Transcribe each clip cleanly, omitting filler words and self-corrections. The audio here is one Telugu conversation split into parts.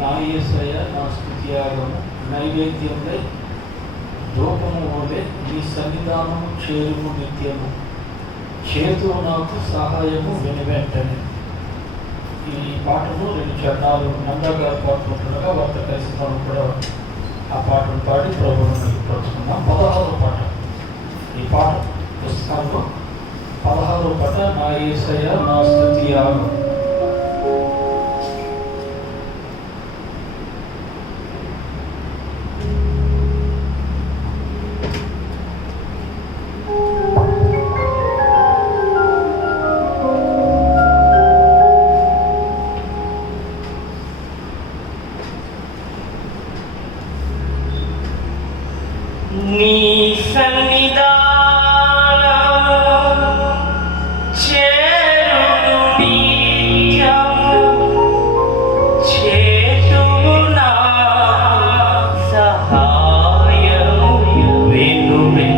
నా యేసయ్య నా స్తుతియాగము నైవేద్యములై ధూపము వలె నీ సన్నిధానము చేరుము నిత్యము, చేతువు నాకు సహాయము వెనువెంటనే. ఈ పాటను 2 చరణాలు నందగారు పాడుకుంటుండగా వారితో కలిసి మనం కూడా ఆ పాటను పాడి ప్రభువును పరుచుకున్నాం. 16వ పాట. ఈ పాట పుస్తకంలో 16వ పాట, నా యేసయ్య నా స్తుతియాగము. నీ సన్నిధానము చేరును నిత్యము, చేతువు నాకు సహాయము వెనువెంటనే.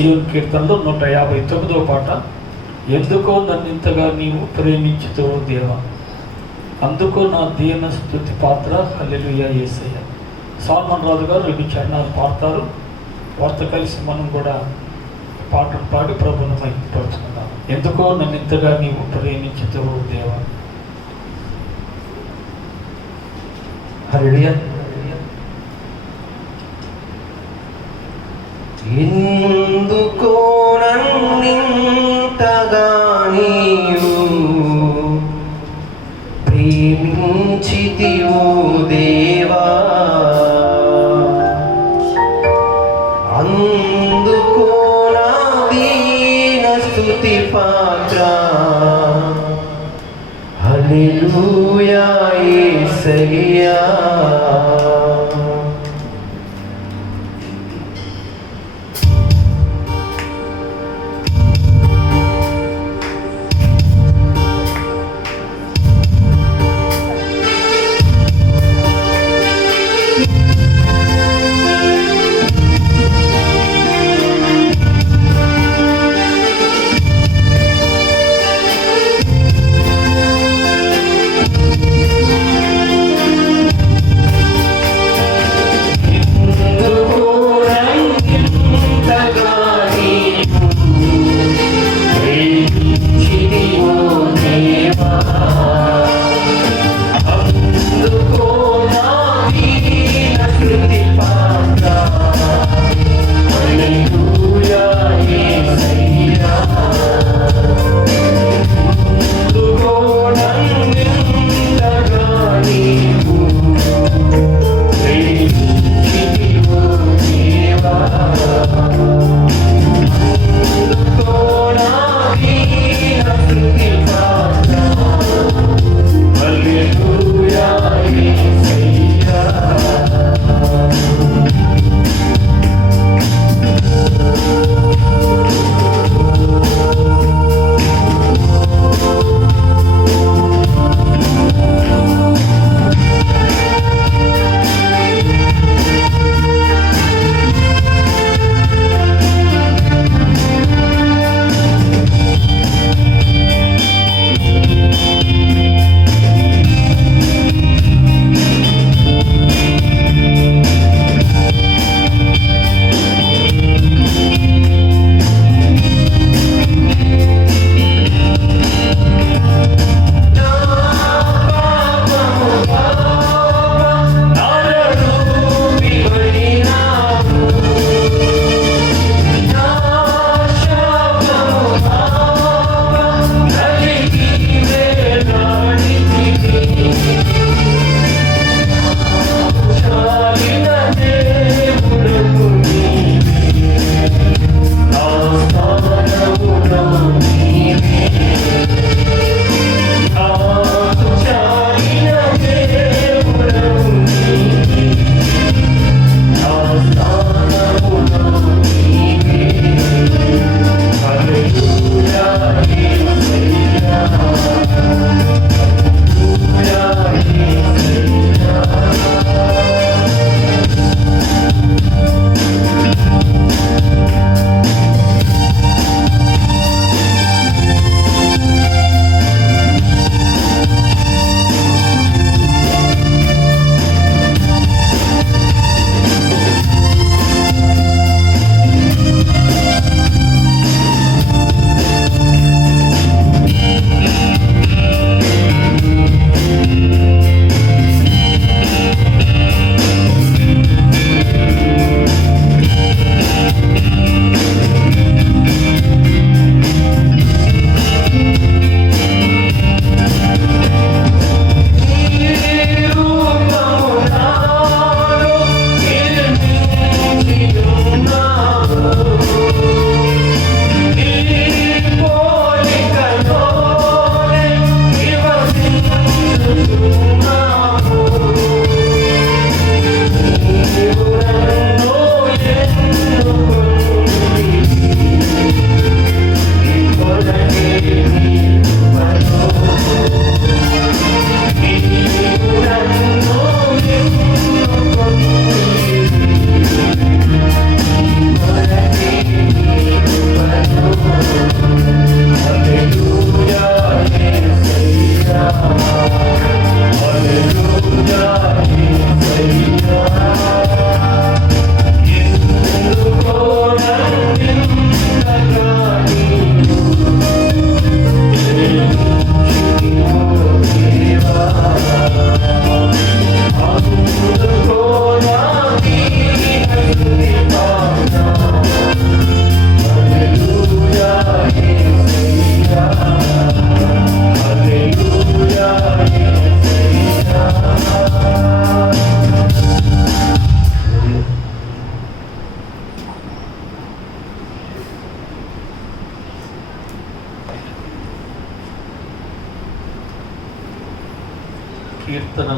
సియోన్ కీర్తనలో 159వ పాట. ఎందుకో నన్నింతగా నీవు ప్రేమించుతావు దేవా, అందుకో నా దీన స్తుతి పాత్ర హల్లెలూయా యేసయ్య. సాల్మన్ రాజు గారు 2 చరణాలు పాడతారు. వారితో కలిసి మనం కూడా పాటను పాడి ప్రభువును మహిమపరుచుకుందాం. ఎందుకో నన్నింతగా నీవు ప్రేమించుతావు దేవా. హల్లెలూయా. ఎందుకో నన్నింతగా నీవు ప్రేమించితివో దేవా, అందుకో నా దీన స్తుతి పాత్ర హల్లెలూయా యేసయ్యా.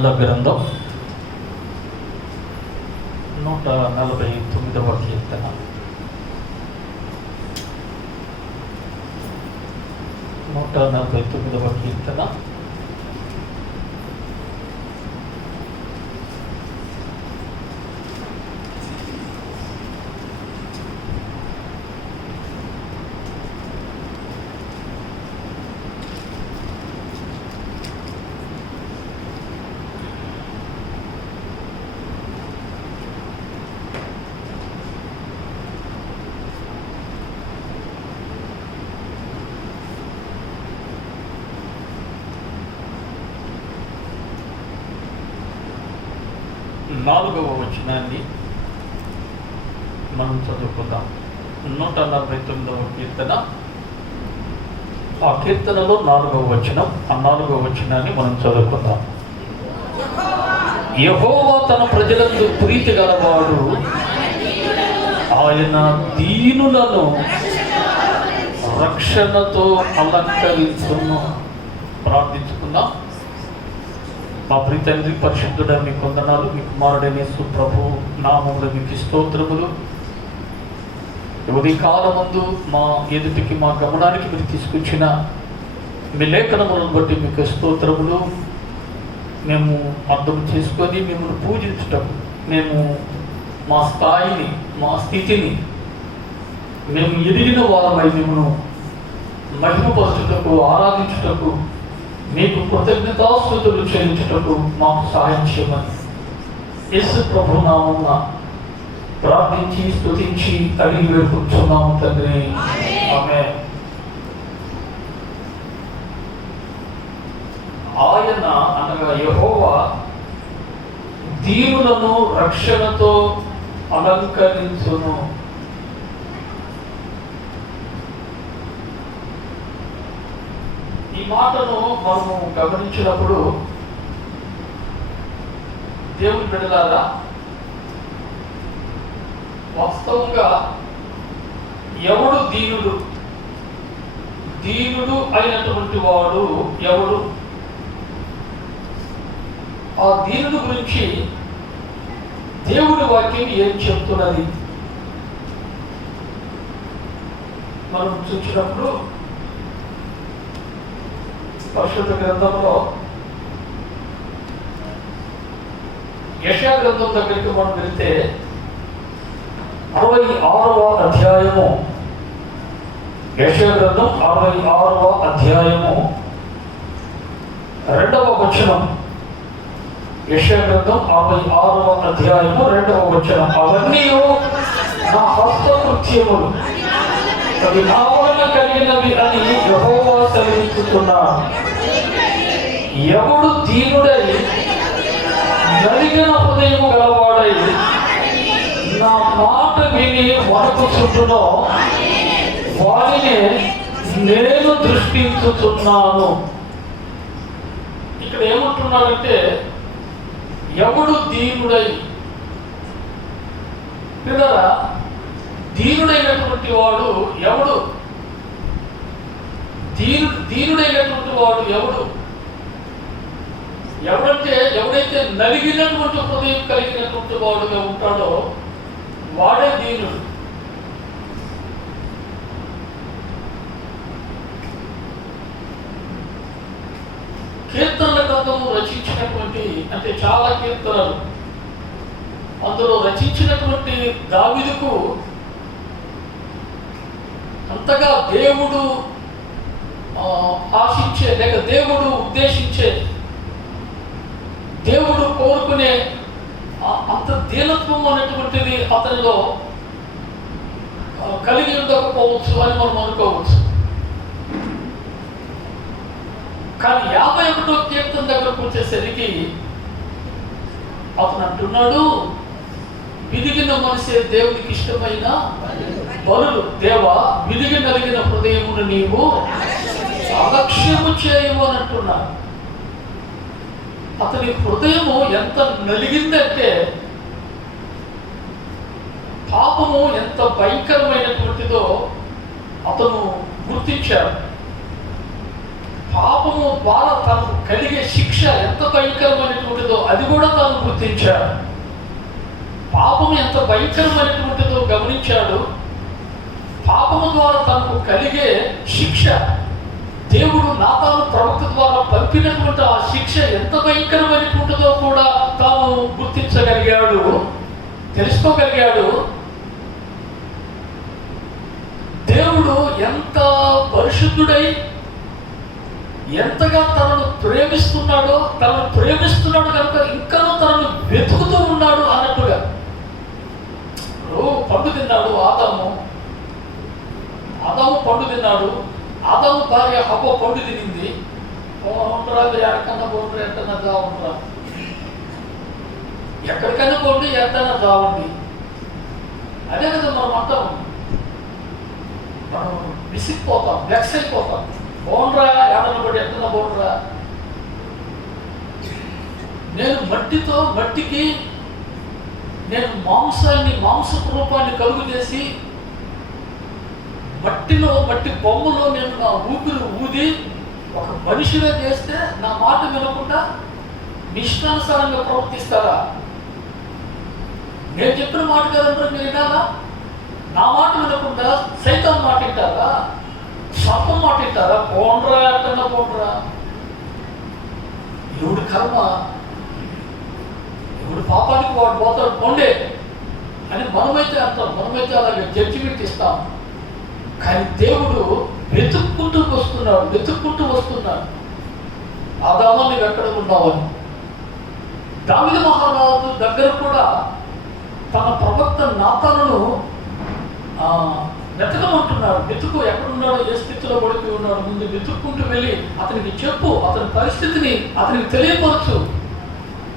కీర్తనల గ్రంథం 149వ కీర్తన. 149వ కీర్తన నాలుగవ వచనాన్ని మనం చదువుకుందాం. 149వ కీర్తన, ఆ కీర్తనలో 4వ వచనం. ఆ 4వ వచనాన్ని మనం చదువుకుందాం. యెహోవా తన ప్రజలందు ప్రీతి గలవాడు, ఆయన దీనులను రక్షణతో అలంకరించును. ప్రార్థించుకుందాం. మా ప్రియ తండ్రి, పరిశుద్ధుడ, మీ వందనాలు. మీ కుమారుడైన యేసు ప్రభు నామములో మీకు స్తోత్రములు. ఉదయ కాలమందు మా ఎదుటికి, మా గమనానికి మీరు తీసుకొచ్చిన మీ లేఖనములను బట్టి మీకు స్తోత్రములు. మేము అర్థం చేసుకొని మిమ్మల్ని పూజించటకు, మేము మా స్థాయిని, మా స్థితిని మేము ఎదిగిన వారమై మిమ్మల్ని మహిమపరచుటకు, ఆరాధించుటకు, మీకు కృతజ్ఞతాస్తుతులు చెల్లించుటకు మాకు సహాయం చేయమని యేసు ప్రభు నామమున ప్రార్థించి స్తుతించి అడిగి వేడుకుంటున్నాము తండ్రి. ఆమేన్. ఆయన అనగా యెహోవా దీనులను రక్షణతో అలంకరించును. ఈ మాటను మనము గమనించినప్పుడు, దేవుని బిడ్డలారా, వాస్తవంగా ఎవడు దీనుడు? దీనుడు అయినటువంటి వాడు ఎవడు? ఆ దీనుడు గురించి దేవుడి వాక్యం ఏం చెప్తున్నది మనం చూసినప్పుడు, పరిశుద్ధ గ్రంథంలో యెషయా గ్రంథం దగ్గరికి మనం వెళ్తే 66వ అధ్యాయము, యెషయా గ్రంథం 66వ అధ్యాయము 2వ వచనం. యెషయా గ్రంథం 66వ అధ్యాయము 2వ వచనం. అవన్నీ నా హస్తకృత్యములు, అవి నా వలన కలిగినవి అని యెహోవా సెలవిస్తున్నాడు. ఎవడు దీనుడై నలిగిన హృదయము గలవాడై నా మాట విని వణకుచుండునో వారిని నేను దృష్టించుతున్నాను. ఇక్కడ ఏమంటున్నాడంటే, ఎవడు దీనుడై, పిల్లరా, దీనుడైనటువంటి వాడు ఎవడు? దీనుడైనటువంటి వాడు ఎవడు? ఎవడంటే, ఎవడైతే నలిగినటువంటి హృదయం కలిగినటువంటి వాడుగా ఉంటాడో వాడే దీనుడు. కీర్తనల గ్రంథము రచించినటువంటి, అంటే చాలా కీర్తనలు, అందులో రచించినటువంటి దావీదుకు అంతగా దేవుడు ఆశించే, లేక దేవుడు ఉద్దేశించే, దేవుడు కోరుకునే అంత దీనత్వం అనేటువంటిది అతనిలో కలిగి ఉండకపోవచ్చు అని మనం అనుకోవచ్చు. కానీ 51వ కీర్తన దగ్గరకు వచ్చేసరికి అతను అంటున్నాడు, విదిగిన మనసే దేవునికి ఇష్టమైన బలులు. దేవా, విదిగి నలిగిన హృదయమును నీవు అలక్ష్యము చేయము అని అంటున్నాడు. అతని హృదయము ఎంత నలిగిందంటే, పాపము ఎంత భయంకరమైనటువంటిదో అతను గుర్తించాడు. పాపము ద్వారా తనకు కలిగే శిక్ష ఎంత భయంకరమైనటువంటిదో అది కూడా తాను గుర్తించాడు. పాపము ఎంత భయంకరమైనటువంటిదో గమనించాడు. పాపము ద్వారా తనకు కలిగే శిక్ష, దేవుడు నాతాను ప్రవక్త ద్వారా పంపినటువంటి ఆ శిక్ష ఎంత భయంకరమైనటువంటిదో కూడా తాను గుర్తించగలిగాడు, తెలుసుకోగలిగాడు. దేవుడు ఎంత పరిశుద్ధుడై ఎంతగా తనను ప్రేమిస్తున్నాడో, తనను ప్రేమిస్తున్నాడు కనుక ఇంకా తనను వెతుకుతూ ఉన్నాడు అన్నట్టుగా. పండు తిన్నాడు ఆదాము పండు తిన్నాడు. ఆదాము భార్య హవ్వ పండు తినింది. ఉంటారా మీరు ఎక్కడికన్నా పోండి, ఎక్కడన్నా దావుంటారా, ఎక్కడికైనా పోండి, ఎక్కడైనా దావండి. అదే కదా మనం అంటాం. మనం విసిగిపోతాం, వెక్స్ అయిపోతాం. బోన్రా ఏడన్న పడి ఎక్కడన్నా బోన్రా. నేను మట్టికి నేను మాంసపు రూపాన్ని కలుగు చేసి మట్టి బొమ్మలో నేను నా ఊపిరి ఊది ఒక మనిషిగా చేస్తే నా మాట వినకుండా నిష్టానుసారంగా ప్రవర్తిస్తారా? నేను చెప్పిన మాట కదంటే మీరు వినాలా? నా మాట వినకుండా సైతం మాట వింటారా? సర్పం మాట వింటారా? పోండ్రా ఎక్కడన్నా పోండ్రా. ఎవడు కర్మ, ఎవడు పాపానికి వాడు పోతాడు పోండే అని మనమైతే అంటాం, మనమైతే అలాగే జడ్జిమెంట్ ఇస్తాం. కానీ దేవుడు వెతుక్కుంటూ వస్తున్నాడు. ఆదాము నువ్వు ఎక్కడ ఉన్నావని. దావీదు మహారాజు దగ్గర కూడా తన ప్రవక్త నాతానును వెతకమంటున్నాడు. వెతుకు, ఎక్కడున్నాడో, ఏ స్థితిలో పడిపోయి ఉన్నాడు, ముందు వెతుక్కుంటూ వెళ్ళి అతనికి చెప్పు, అతని పరిస్థితిని అతనికి తెలియపరచు.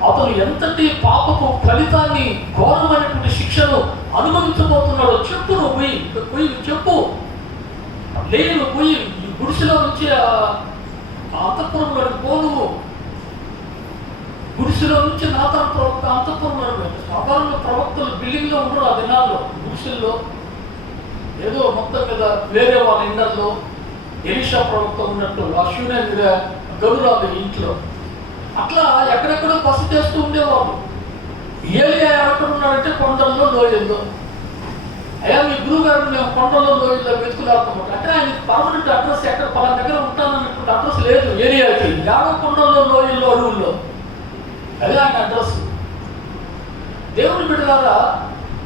అతను ఎంతటి పాపపు ఫలితాన్ని, ఘోరమైనటువంటి శిక్షను అనుభవించబోతున్నాడో చెప్పు. నువ్వు పోయి చెప్పు. లేదు పోయి గుడిసెలో నుంచి అంతఃపురంలోకి పోను. గుడిసెలో నుంచి నాతాను ప్రవక్త అంతఃపురంలో. సాధారణ ప్రవక్తలు బిల్డింగ్లో ఉండరు ఆ దినాల్లో. గుడిసెల్లో ఏదో మొత్తం మీద వేరే వాళ్ళ ఇండల్లో ఎలీషా ప్రవక్త ఉన్నట్టు అశ్వినే గరురాలు ఇంట్లో అట్లా ఎక్కడెక్కడో బస చేస్తూ ఉండేవాళ్ళు. ఏలియా ఎక్కడ ఉన్నాడంటే కొండల్లో, లోయల్లో. అయ్యా మీ గురువు గారు మేము కొండల్లో, లోయల్లో వెతుకులాడుతున్నాం అంటే ఆయన పర్మనెంట్ అడ్రస్ ఎక్కడ పలానా దగ్గర ఉంటానన్నటువంటి అడ్రస్ లేదు ఏరియాకి. యాడో కొండల్లో, లోయల్లో, అడవుల్లో అదే ఆయన అడ్రస్. దేవుని బిడ్డలారా,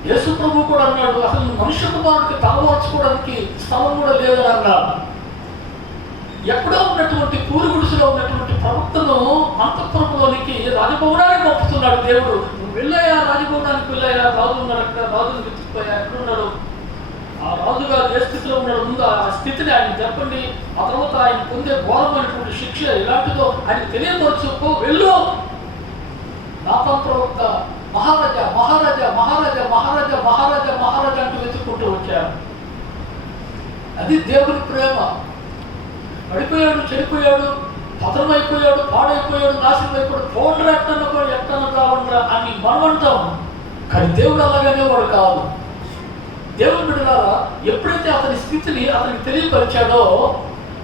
యేసు ప్రభు కూడా అన్నాడు, అసలు మనుష్య కుమారుడికి తలవార్చుకోవడానికి స్థలం కూడా లేదని అన్నాడు. ఎక్కడో ఉన్నటువంటి పూరి గుడిసెలో ఉన్నటువంటి ప్రవక్తను అంతఃపురంలోనికి రాజభవనానికి పంపుతున్నాడు దేవుడు. నువ్వు వెళ్ళాయా రాజభవనానికి, వెళ్ళాయా, రాజు ఉన్నాడు అక్కడ, రాజును వెతుక్కుపోయా, ఎక్కడున్నాడు, ఆ రాజుగారు ఏ స్థితిలో ఉన్నాడు, ముందు ఆ స్థితిని ఆయన చెప్పండి. ఆ తర్వాత ఆయన పొందే ఘోరమైనటువంటి శిక్ష ఎలాంటిదో ఆయన తెలియపరచు. వెళ్ళు. నాతాను ప్రవక్త మహారాజా మహారాజా మహారాజా మహారాజా మహారాజా మహారాజా అంటూ వెతుక్కుంటూ వచ్చాడు. అది దేవుని ప్రేమ. పడిపోయాడు, చెడిపోయాడు, పతనమైపోయాడు, పాడైపోయాడు, నాశనం అయిపోయాడు, పోండ్రా ఎట్టన్నా కావండ్రా అని మనం అంటాం. కానీ దేవుడు అలాగనే వాడు కాదు. దేవుని బిడ్డలారా, ఎప్పుడైతే అతని స్థితిని అతనికి తెలియపరిచాడో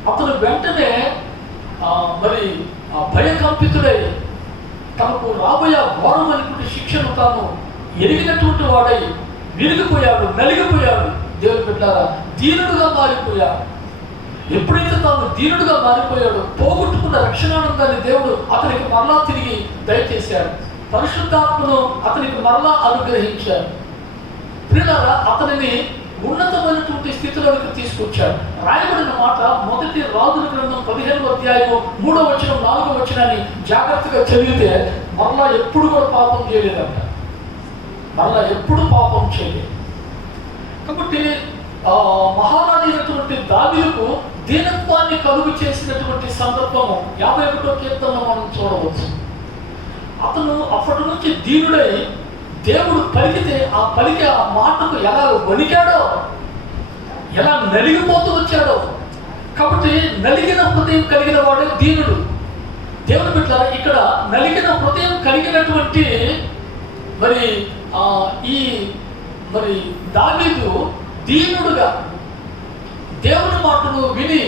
అతను వెంటనే భయకంపితుడై తనకు రాబోయే ఘోరమైనటువంటి శిక్షను తాను ఎరిగినటువంటి వాడై విరిగిపోయాడు, నలిగిపోయాడు. దేవుని బిడ్డలారా, దీనుడుగా మారిపోయాడు. ఎప్పుడైతే తాను దీనుడుగా మారిపోయాడో పోగొట్టుకున్న రక్షణానందాన్ని దేవుడు అతనికి మరలా తిరిగి దయచేశాడు. పరిశుద్ధాత్మను అతనికి మరలా అనుగ్రహించాడు. ప్రియులారా, అతనిని ఉన్నతమైనటువంటి స్థితిలోకి తీసుకొచ్చాడు. రాయబడిన మాట మొదటి రాజుల గ్రంథం 15వ అధ్యాయము 3వ వచనం 4వ వచనాన్ని జాగ్రత్తగా చదివితే మరలా ఎప్పుడు కూడా పాపం చేయలేదంట. మరలా ఎప్పుడు పాపం చేయలేదు. కాబట్టి మహారాజు అయినటువంటి దావీదుకు దీనత్వాన్ని కలుగు చేసినటువంటి సందర్భము 51వ కీర్తనలో మనం చూడవచ్చు. అతను అప్పటి నుంచి దీనుడై దేవుడు పలికితే ఆ మాటకు ఎలా వణికాడో, ఎలా నలిగిపోతూ వచ్చాడో. కాబట్టి నలిగిన హృదయం కలిగిన వాడే దీనుడు. దేవుని బిడ్డలారా, ఇక్కడ నలిగిన హృదయం కలిగినటువంటి దావీదు దీనుడుగా దేవుని మాటను విని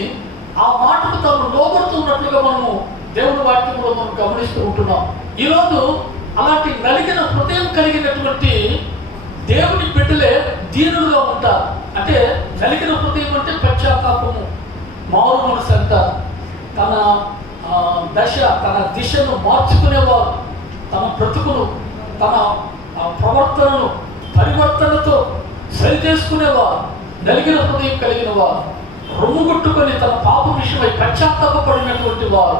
ఆ మాటకు తాను లోబడుతున్నట్లుగా మనము దేవుని వాక్యంలో మనం గమనిస్తూ ఉంటున్నాం. ఈరోజు అలాంటి నలిగిన హృదయం కలిగినటువంటి దేవుని బిడ్డలే దీనులుగా ఉంటారు. అంటే నలిగిన హృదయం అంటే పశ్చాత్తాపము, మారు మనసు అంటారు. తన తన దిశను మార్చుకునేవారు, తన బ్రతుకును తన ప్రవర్తనను పరివర్తనతో సరిచేసుకునేవారు, నలిగిన హృదయం కలిగిన వారు, రొమ్ముగొట్టుకొని తన పాప విషయమై పశ్చాత్తాపడినటువంటి వారు,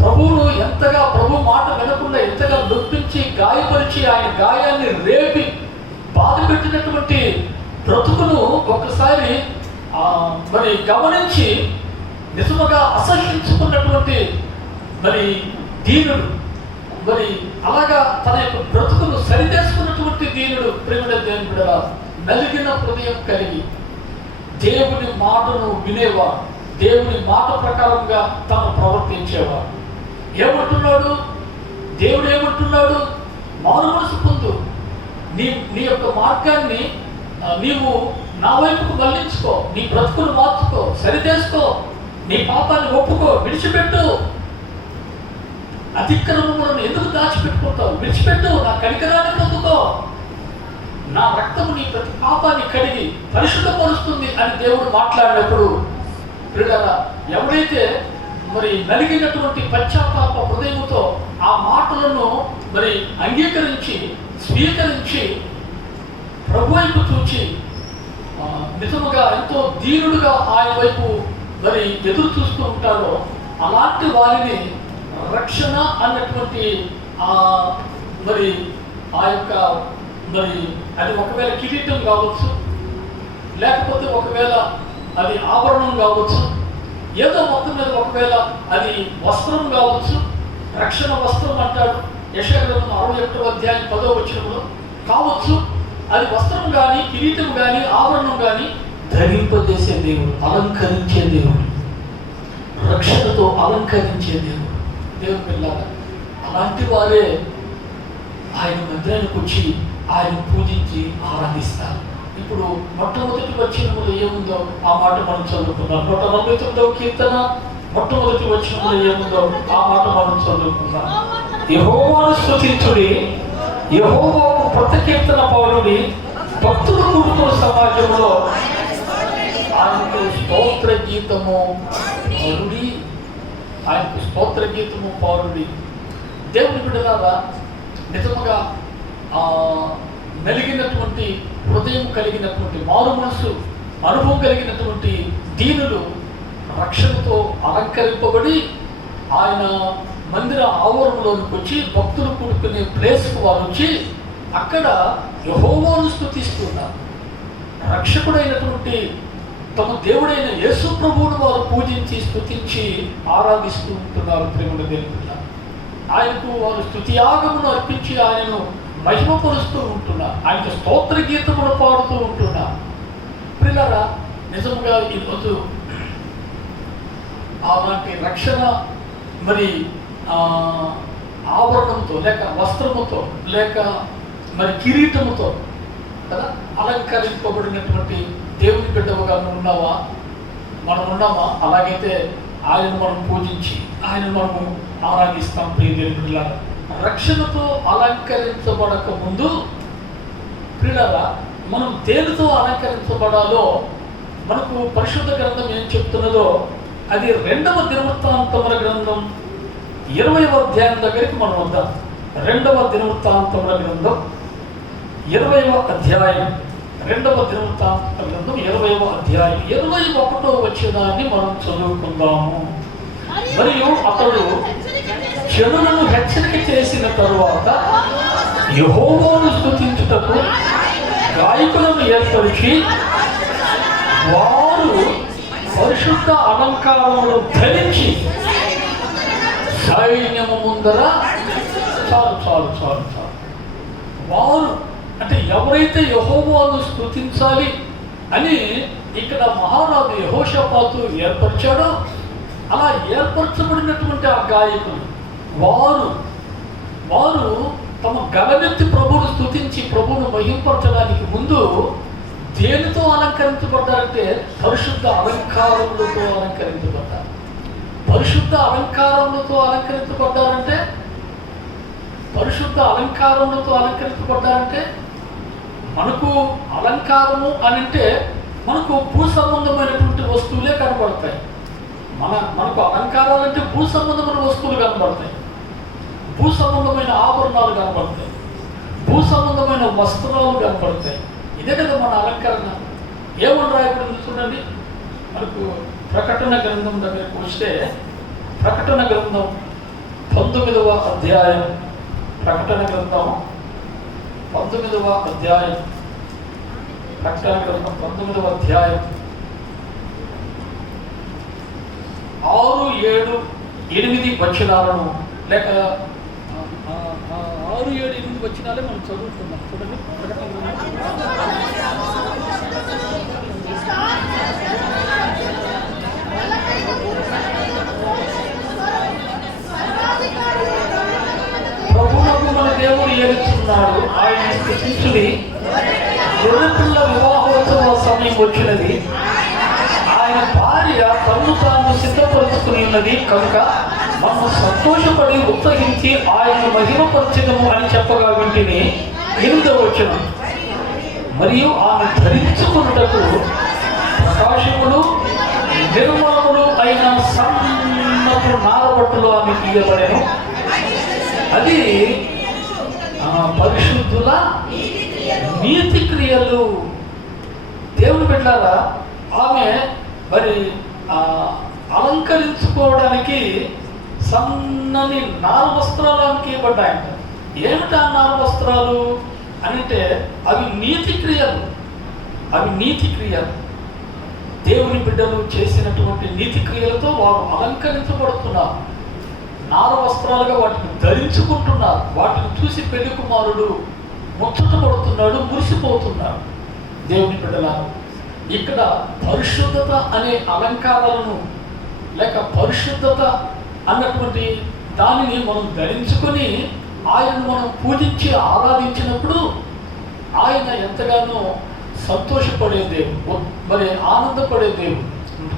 ప్రభువును ఎంతగా ప్రభు మాట వినకుండా ఎంతగా నొప్పించి గాయపరిచి ఆయన గాయాన్ని రేపి బాధ పెట్టినటువంటి బ్రతుకును ఒక్కసారి మరి గమనించి నిజముగా అసహ్యించుకున్నటువంటి మరి దీనుడు, మరి అలాగా తన యొక్క బ్రతుకును సరిచేసుకున్నటువంటి దీనుడు, ప్రేమ దేవుని బిడ్డలారా, నలిగిన హృదయం కలిగి దేవుని మాటను వినేవాడు, దేవుని మాట ప్రకారంగా తాను ప్రవర్తించేవాడు. ఏమంటున్నాడు దేవుడు? ఏమంటున్నాడు? మారు మనసు పొందు, నీ యొక్క మార్గాన్ని నీవు నా వైపుకు మళ్లించుకో, నీ బ్రతుకును మార్చుకో, సరిచేసుకో, నీ పాపాన్ని ఒప్పుకో, విడిచిపెట్టు. అతిక్రమములను ఎందుకు దాచిపెట్టుకుంటావు? విడిచిపెట్టు, నా కనికరాన్ని పొందుకో, నా రక్తము నీ ప్రతి పాపాన్ని కడిగి పరిశుద్ధపరుస్తుంది అని దేవుడు మాట్లాడినప్పుడు ప్రియులారా, ఎవరైతే మరి నలిగినటువంటి పశ్చాత్తాప హృదయముతో ఆ మాటలను మరి అంగీకరించి స్వీకరించి ప్రభు వైపు చూచి నిజముగా ఎంతో దీనుడుగా ఆయన వైపు మరి ఎదురు చూస్తూ ఉంటారో అలాంటి వారిని రక్షణ అన్నటువంటి మరి ఆ యొక్క మరి అది ఒకవేళ కిరీటం కావచ్చు, లేకపోతే ఒకవేళ అది ఆభరణం కావచ్చు, ఏదో మొత్తం మీద ఒకవేళ అది వస్త్రం కావచ్చు. రక్షణ వస్త్రం అంటాడు యెషయా గ్రంథం 61వ అధ్యాయం 10వ వచనంలో. కావచ్చు అది వస్త్రం కానీ, కిరీటం కానీ, ఆభరణం కానీ ధరింపజేసే దేవుడు, అలంకరించే దేవుడు, రక్షణతో అలంకరించే దేవుడు. దేవుని పిల్లారా, అలాంటి వారే ఆయన మందిరానికి వచ్చి ఆయన పూజించి ఆరాధిస్తారు. ఇప్పుడు మొట్టమొదటి వచనములో ఏముందో ఆ మాట మనం చదువుకున్నాం. 149వ కీర్తన మొట్టమొదటి వచనములో ఏముందో ఆ మాట మనం చదువుకున్నాం. యెహోవాను స్తుతించుడి, యెహోవాకు కొత్త కీర్తన పాడుడి, భక్తులు కూడుకున్న సమాజంలో ఆయనకు స్తోత్ర గీతము పాడుడి, ఆయనకు స్తోత్ర గీతము పాడుడి. దేవుని బిడ్డలారా, నిజముగా నలిగినటువంటి హృదయం కలిగినటువంటి మారు మనసు అనుభవం కలిగినటువంటి దీనులు రక్షణతో అలంకరింపబడి ఆయన మందిర ఆవరణలోనికి వచ్చి భక్తులు కూడుకునే ప్లేస్కు వారు వచ్చి అక్కడ యెహోవాను స్తుతిస్తున్నారు. రక్షకుడైనటువంటి తమ దేవుడైన యేసు ప్రభువును వారు పూజించి స్తుతించి ఆరాధిస్తూ ఉంటున్నారు. ప్రేమల దేవుడు ఆయనకు వారు స్తుతియాగమును అర్పించి ఆయనను మహిమపరుస్తూ ఉంటున్నారు. ఆయనకు స్తోత్ర గీతమును పాడుతూ ఉంటున్నారు. ప్రియులారా, నిజంగా ఈరోజు అలాంటి రక్షణ మరి ఆభరణంతో లేక వస్త్రముతో లేక మరి కిరీటముతో కదా అలంకరింపబడినటువంటి దేవుని బిడ్డవుగా ఉన్నావా? మనం ఉన్నామా? అలాగైతే ఆయన మనం పూజించి ఆయన మనము ఆరాధిస్తాం. ప్రియ దేవుని బిడ్డలారా, రక్షణతో అలంకరించబడక ముందు ప్రియులారా మనం దేనితో అలంకరించబడాలో మనకు పరిశుద్ధ గ్రంథం ఏం చెప్తున్నదో అది 2వ దినవృత్తాంతముల గ్రంథం 20వ అధ్యాయం దగ్గరికి మనం వద్దాం. 2వ దినవృత్తాంతముల గ్రంథం 20వ అధ్యాయం 2వ దినవృత్తాంతముల గ్రంథం 20వ అధ్యాయం 21వ వచనాన్ని మనం చదువుకుందాము. మరియు అతడు జనులను హెచ్చరిక చేసిన తరువాత యెహోవాను స్తుతించుటకు గాయకులను ఏర్పరిచి వారు పరిశుద్ధ అలంకారములు ధరించి సైన్యము ముందర చాలు వారు అంటే ఎవరైతే యెహోవాను స్తుతించాలి అని ఇక్కడ మహారాజు యెహోషాపాతు ఏర్పరిచాడో అలా ఏర్పరచబడినటువంటి ఆ గాయకులు వారు తమ గలనెత్తి ప్రభువును స్తుతించి ప్రభువును మహింపరచడానికి ముందు దేనితో అలంకరించబడ్డారంటే పరిశుద్ధ అలంకారములతో అలంకరించబడ్డారు. పరిశుద్ధ అలంకారములతో అలంకరించబడ్డారంటే మనకు అలంకారము అని అంటే మనకు భూ సంబంధమైనటువంటి వస్తువులే కనబడతాయి. మనకు అలంకారాలంటే భూ సంబంధమైన వస్తువులు కనబడతాయి, భూ సంబంధమైన ఆభరణాలు కనబడతాయి, భూ సంబంధమైన వస్త్రాలు కనబడతాయి. ఇదే కదా మన అలంకరణ. ఏమని రాయబడింది చూడండి. మనకు ప్రకటన గ్రంథం దగ్గరకు వస్తే ప్రకటన గ్రంథం 19వ అధ్యాయం, ప్రకటన గ్రంథం 19వ అధ్యాయం, ప్రకటన గ్రంథం 19వ అధ్యాయం 6, 7, 8 వచనాలను లేక 6, 7, 8 వచనాలే మనం చదువుతున్నాం. చూడండి ప్రకటన ప్రభువునకు మన దేవుడు ఏలుచున్నాడు, ఆయన స్తుతించుడి. గొర్రెపిల్ల వివాహోత్సవ సమయం వచ్చినది, ఆయన భార్య తన్ను తాను సిద్ధపరుచుకుని ఉన్నది కనుక మనం సంతోషపడి ఉత్సహించి ఆయన మహిమపరచదము అని చెప్పగా వింటిని. 8వ వచనం, మరియు ఆమె ధరించుకున్నటకు ప్రకాశములు నిర్మలములు అయిన సన్నపు నారబట్టులు ఆమె ఇయ్యబడెను. అది పరిశుద్ధుల నీతి క్రియలు. దేవుని బిడ్డలారా, ఆమె మరి అలంకరించుకోవడానికి సన్నని నార వస్త్రాలు ఆమెకి ఇవ్వబడ్డాయంట. ఏమిటా నార వస్త్రాలు అంటే అవి నీతి క్రియలు. దేవుని బిడ్డలు చేసినటువంటి నీతి క్రియలతో వారు అలంకరించబడుతున్నారు. నార వస్త్రాలుగా వాటిని ధరించుకుంటున్నారు. వాటిని చూసి పెళ్లి కుమారుడు ముచ్చటపడుతున్నాడు, మురిసిపోతున్నాడు. దేవుని బిడ్డలారా, ఇక్కడ పరిశుద్ధత అనే అలంకారాలను లేక పరిశుద్ధత అన్నటువంటి దానిని మనం ధరించుకొని ఆయనను మనం పూజించి ఆరాధించినప్పుడు ఆయన ఎంతగానో సంతోషపడే దేవుడు, మరి ఆనందపడే దేవుడు,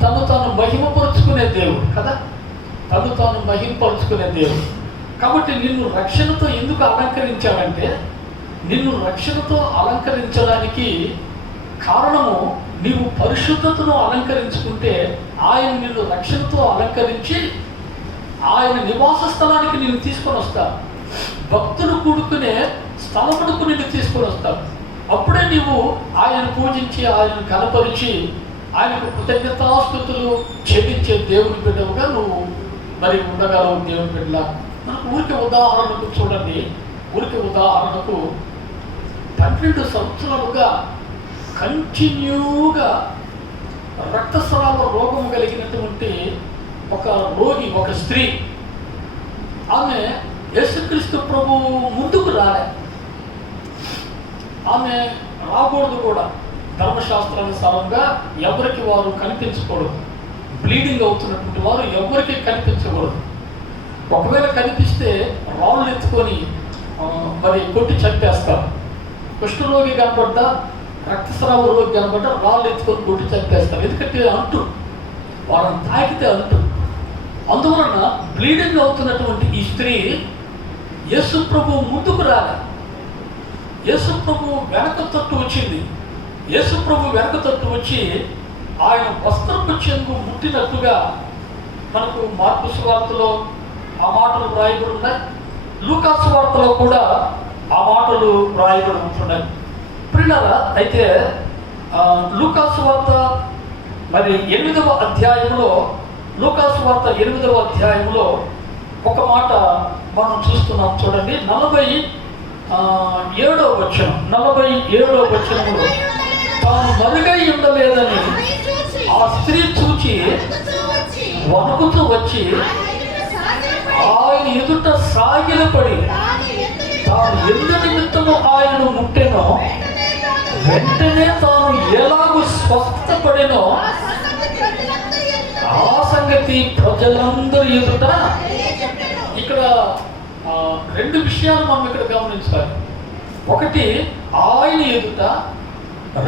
తను తాను మహిమపరుచుకునే దేవుడు కదా, తను తాను మహిమపరుచుకునే దేవుడు. కాబట్టి నిన్ను రక్షణతో ఎందుకు అలంకరించాడంటే, నిన్ను రక్షణతో అలంకరించడానికి కారణము నీవు పరిశుద్ధతను అలంకరించుకుంటే ఆయన నిన్ను రక్షణతో అలంకరించి ఆయన నివాస స్థలానికి నిన్ను తీసుకొని వస్తాడు. భక్తులు కూడుకునే స్థలమునకు నిన్ను తీసుకొని వస్తాడు. అప్పుడే నీవు ఆయన పూజించి ఆయనను కనపరిచి ఆయనకు కృతజ్ఞతాస్తుతులు చెల్లించే దేవుని బిడ్డవుగా నువ్వు మరి ఉండగలవు. దేవుని బిడ్డ మనకు ఊరికి ఉదాహరణకు చూడండి. ఊరికి ఉదాహరణకు 12 సంవత్సరాలుగా కంటిన్యూగా రక్తస్రావ రోగం కలిగినటువంటి ఒక రోగి, ఒక స్త్రీ, ఆమె యేసుక్రీస్తు ప్రభు ముందుకు రాలే. ఆమె రాకూడదు కూడా. ధర్మశాస్త్రానుసారంగా ఎవరికి వారు కనిపించకూడదు. బ్లీడింగ్ అవుతున్నటువంటి వారు ఎవరికి కనిపించకూడదు. ఒకవేళ కనిపిస్తే రాళ్ళు ఎత్తుకొని మరి కొట్టి చంపేస్తారు. కుష్ఠరోగి కనబడ్డా, రక్తస్రావ రోగి కనబడ్డా రాళ్ళు ఎత్తుకొని కొట్టి చంపేస్తారు. ఎందుకంటే అంటు వాళ్ళని తాకితే అంటు. అందువలన బ్లీడింగ్ అవుతున్నటువంటి ఈ స్త్రీ యేసు ప్రభు ముందుకు రాలే. యేసు ప్రభు వెనక తట్టు వచ్చింది. యేసు ప్రభు వెనక తట్టు వచ్చి ఆయన వస్త్రపు చెంగు ముట్టినట్టుగా మనకు మార్కు సువార్తలో ఆ మాటలు వ్రాయబడి ఉన్నాయి. లూకా సువార్తలో కూడా ఆ మాటలు వ్రాయబడి ఉంటున్నాయి. ప్రియులారా, అయితే లూకా సువార్త మరి 8వ అధ్యాయంలో, లూకా సువార్త 8వ అధ్యాయంలో ఒక మాట మనం చూస్తున్నాం. చూడండి 47వ వచనంలో తాను మరుగై ఉండలేదని ఆ స్త్రీ చూచి వణుకుతూ వచ్చి ఆయన ఎదుట సాగిలపడి తాను ఎందు నిమిత్తము ఆయనను ముట్టెనో వెంటనే తాను ఎలాగూ స్వస్థపడెనో ఆ సంగతి ప్రజలందరి ఎదుట. ఇక్కడ 2 విషయాలు మనం ఇక్కడ గమనించాలి. ఒకటి ఆయన ఎదుట,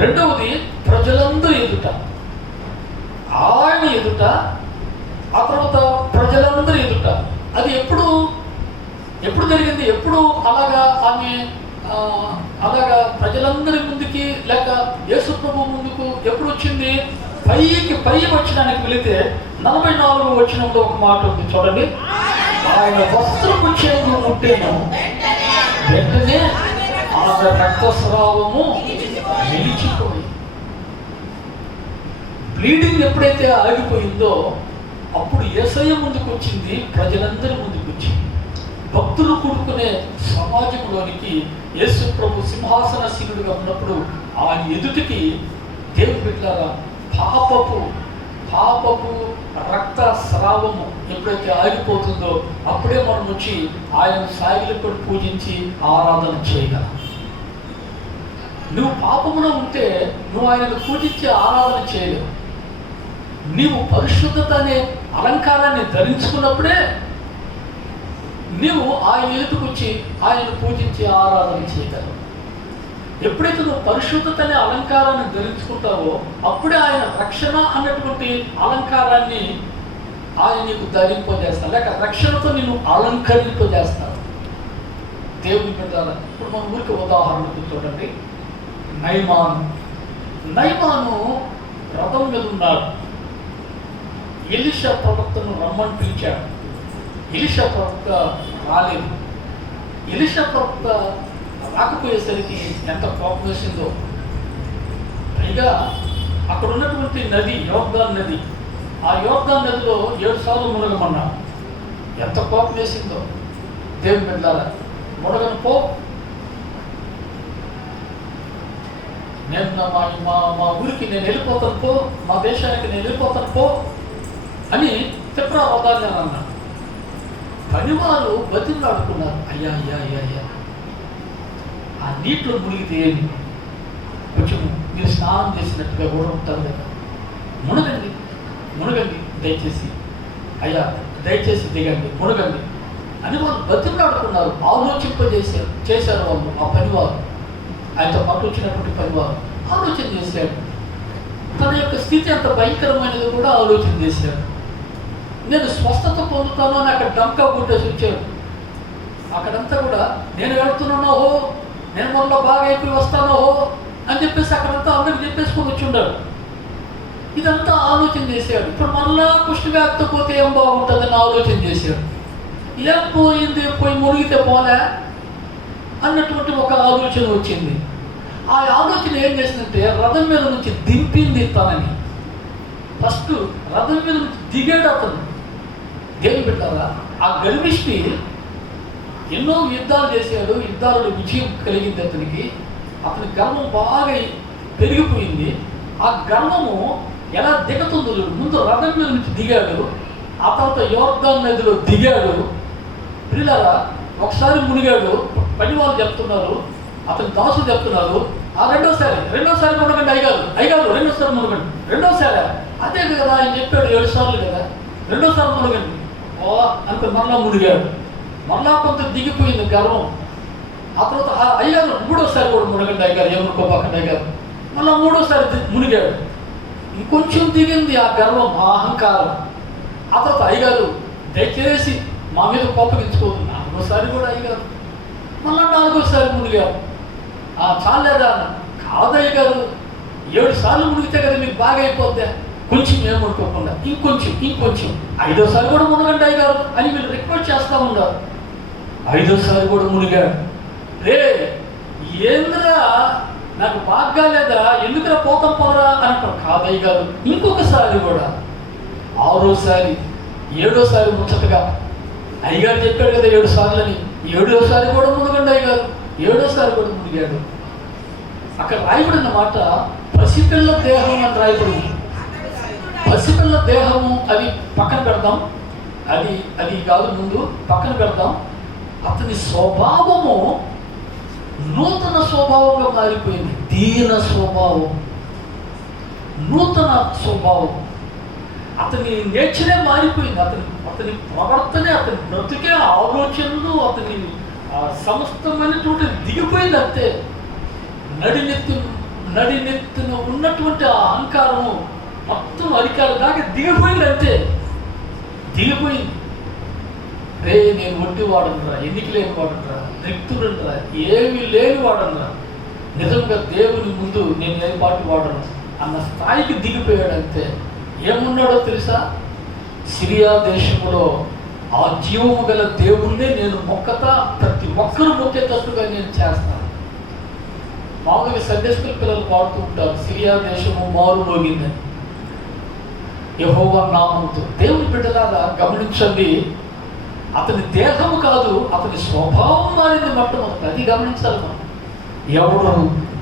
రెండవది ప్రజలందరూ ఎదుట, ఆయన ఎదుట, ఆ తర్వాత ప్రజలందరూ ఎదుట. అది ఎప్పుడు జరిగింది? ఎప్పుడు ఆమె అలాగా ప్రజలందరి ముందుకి లేక యేసు ప్రభు ముందుకు ఎప్పుడు వచ్చింది? పై వచనానికి వెళితే 44వ వచనంలో ఒక మాట ఉంది చూడండి. ఆయన వస్త్రపు చెంగు ముట్టెను, వెంటనే ఆమె రక్తస్రావము నిలిచిపోయి. బ్లీడింగ్ ఎప్పుడైతే ఆగిపోయిందో అప్పుడు యేసయ్య ముందుకు వచ్చింది, ప్రజలందరి ముందుకు వచ్చింది. భక్తులు కూడుకునే సమాజంలోనికి యేసు ప్రభు సింహాసనశీనుడిగా ఉన్నప్పుడు ఆయన ఎదుటికి దేవుని బిడ్డలారా పాపపు రక్త స్రావము ఎప్పుడైతే ఆగిపోతుందో అప్పుడే మనం వచ్చి ఆయన సాగిలపడి పూజించి ఆరాధన చేయగలం. నువ్వు పాపములో ఉంటే నువ్వు ఆయనను పూజించి ఆరాధన చేయలేవు. నీవు పరిశుద్ధత అనే అలంకారాన్ని ధరించుకున్నప్పుడే నీవు ఆయన ఎదుటికి వచ్చి ఆయనను పూజించి ఆరాధన చేయగలవు. ఎప్పుడైతే నువ్వు పరిశుద్ధత అనే అలంకారాన్ని ధరించుకుంటావో అప్పుడే ఆయన రక్షణ అన్నటువంటి అలంకారాన్ని ఆయన నీకు ధరింపజేస్తాడు, లేక రక్షణతో నిన్ను అలంకరింపజేస్తాడు. దేవుని బిడ్డలారా, ఇప్పుడు మన ఊరికి ఉదాహరణకు చూడండి. నయమాను రథం మీద ఉన్నాడు. ఎలీషా ప్రవక్తను రమ్మని పిలిచాడు. ఎలీషా ప్రవక్త రాలేదు. ఎలీషా ప్రవక్త రాకపోయేసరికి ఎంత కోపం వేసిందో. పైగా అక్కడ ఉన్నటువంటి నది యోర్దాను నది, ఆ యోర్దాను నదిలో 7 సార్లు మునగమన్నాడు. ఎంత కోపం వేసిందో. దేవుని బిడ్డలారా, మునగను పో, నేను మా ఊరికి నేను వెళ్ళిపోతాను పో, మా దేశానికి నేను వెళ్ళిపోతాను పో అని తిప్రా వదాన్ని అని అన్నాడు. పనివారు బతిమలాడుకున్నారు. అయ్యా ఆ నీటిలో మునిగితే కొంచెం మీరు స్నానం చేసినట్టుగా కూడా ఉంటారు కదా, మునగండి దయచేసి, అయ్యా దయచేసి దిగండి, మునగండి అని వాళ్ళు బతిమలాడుకున్నారు. చేశారు వాళ్ళు. ఆ పనివారు, ఆయనతో పాటు వచ్చినటువంటి పనివారు ఆలోచన చేశాడు. తన యొక్క స్థితి అంత భయంకరమైనది కూడా ఆలోచన చేశాడు. నేను స్వస్థత పొందుతాను అని అక్కడ డంకా కొట్టేసి వచ్చాడు. అక్కడంతా కూడా నేను వెళ్తున్నానో, నేను మొదలు బాగా అయిపోయి వస్తానో అని చెప్పేసి అక్కడంతా అందరికి చెప్పేసుకొని వచ్చి ఉన్నాడు. ఇదంతా ఆలోచన చేశాడు. ఇప్పుడు మళ్ళా కుష్ఠవ్యాధితో పోతే ఏం బాగుంటుందని ఆలోచన చేశాడు. ఏం పోయింది, పోయి మునిగితే పోలే అన్నటువంటి ఒక ఆలోచన వచ్చింది. ఆ ఆలోచన ఏం చేసిందంటే రథం మీద నుంచి దింపింది తనని. ఫస్ట్ రథం మీద నుంచి దిగాడు అతను. దేవుని బిడ్డలారా, ఆ గర్విష్టి ఎన్నో యుద్ధాలు చేశాడు, యుద్ధాలలో విజయం కలిగింది అతనికి. అతని గర్వం బాగా పెరిగిపోయింది. ఆ గర్వము ఎలా దిగుతుందో ముందు రథం మీద నుంచి దిగాడు, ఆ తర్వాత యోర్దాను నదిలో దిగాడు. పిల్లలారా, ఒకసారి మునిగాడు. పని వాళ్ళు చెప్తున్నారు, అతని దాసులు చెప్తున్నారు, ఆ రెండోసారి మునగండి అయ్యగారు రెండోసారి మునగండి. రెండోసారి అదే కదా ఆయన చెప్పాడు, 7 సార్లు కదా, రెండోసారి మునగండి అంటే మరలా మునిగాడు. మరలా కొంత దిగిపోయింది గర్వం. ఆ తర్వాత అయ్యారు 3ఓసారి కూడా మునగండి అయ్యారు, ఏమనుకోపాకండి అయ్యారు. మళ్ళీ 3ఓసారి మునిగాడు. ఇంకొంచెం దిగింది ఆ గర్వం, ఆ అహంకారం. ఆ తర్వాత అయ్యగారు దయచేసి మా మీద కోపగించుకోదు. 4ఓసారి కూడా అయ్యగారు. మళ్ళీ 4ఓసారి మునిగారు. చాలేదా? కాదయ్య గారు, 7 సార్లు మునిగితే కదా మీకు బాగా అయిపోద్దా, కొంచెం ఏమనుకోకుండా ఇంకొంచెం 5ఓసారి కూడా మునగండి అయ్యగారు అని మీరు రిక్వెస్ట్ చేస్తూ ఉన్నారు. 5ఓసారి కూడా మునిగాడు. రే ఏంద్రా నాకు బాగా లేదా, ఎందుకురా పోతాం పోదరా అని అంటారు. కాదయ్య గారు ఇంకొకసారి కూడా, 6ఓసారి 7ఓసారి ముచ్చటగా అయ్యగారు చెప్పాడు కదా 7 సార్లు అని, 7ఓసారి కూడా మునగండి అయ్యగారు. 7ఓసారి కూడా మునిగాడు. అక్కడ రాయబడిన మాట పసిపిల్ల దేహం అని రాయబడింది. పసిపిల్ల దేహము అది పక్కన పెడదాం, అది కాదు, ముందు పక్కన పెడదాం. అతని స్వభావము నూతన స్వభావంగా మారిపోయింది. దీన స్వభావం, నూతన స్వభావం. అతని నేచరే మారిపోయింది. అతని ప్రవర్తనే, అతని బ్రతుకే, ఆలోచనలు, అతని సమస్తమైనటువంటి దిగిపోయింది. అంతే నడినెత్తి నడినెత్తున ఉన్నటువంటి ఆ అహంకారము మొత్తం అధికారుల దాకా దిగిపోయింది. అంతే, దిగిపోయింది. రే నేను ఒట్టి వాడనురా, ఎన్నిక లేని వాడనురా, రిక్తుడనురా, ఏమి లేని వాడనురా, నిజంగా దేవుని ముందు నేను ఏ పాటు వాడను అన్న స్థాయికి దిగిపోయాడు. అంతే. ఏమున్నాడో తెలుసా? సిరియా దేశంలో ఆ జీవము గల దేవుణ్ణే నేను మొక్కతా, ప్రతి ఒక్కరు మొక్కేటట్టుగా నేను చేస్తాను. మామూలుగా సండే స్కూల్ పిల్లలు పాడుతూ ఉంటారు, సిరియా దేశము మారు మోగిందని. యెహోవా నామముతో దేవుని బిడ్డలాగా గమనించండి. అతని దేహము కాదు, అతని స్వభావం మారింది మొట్టమొదటి. అది గమనించాలి మనం. ఎవడు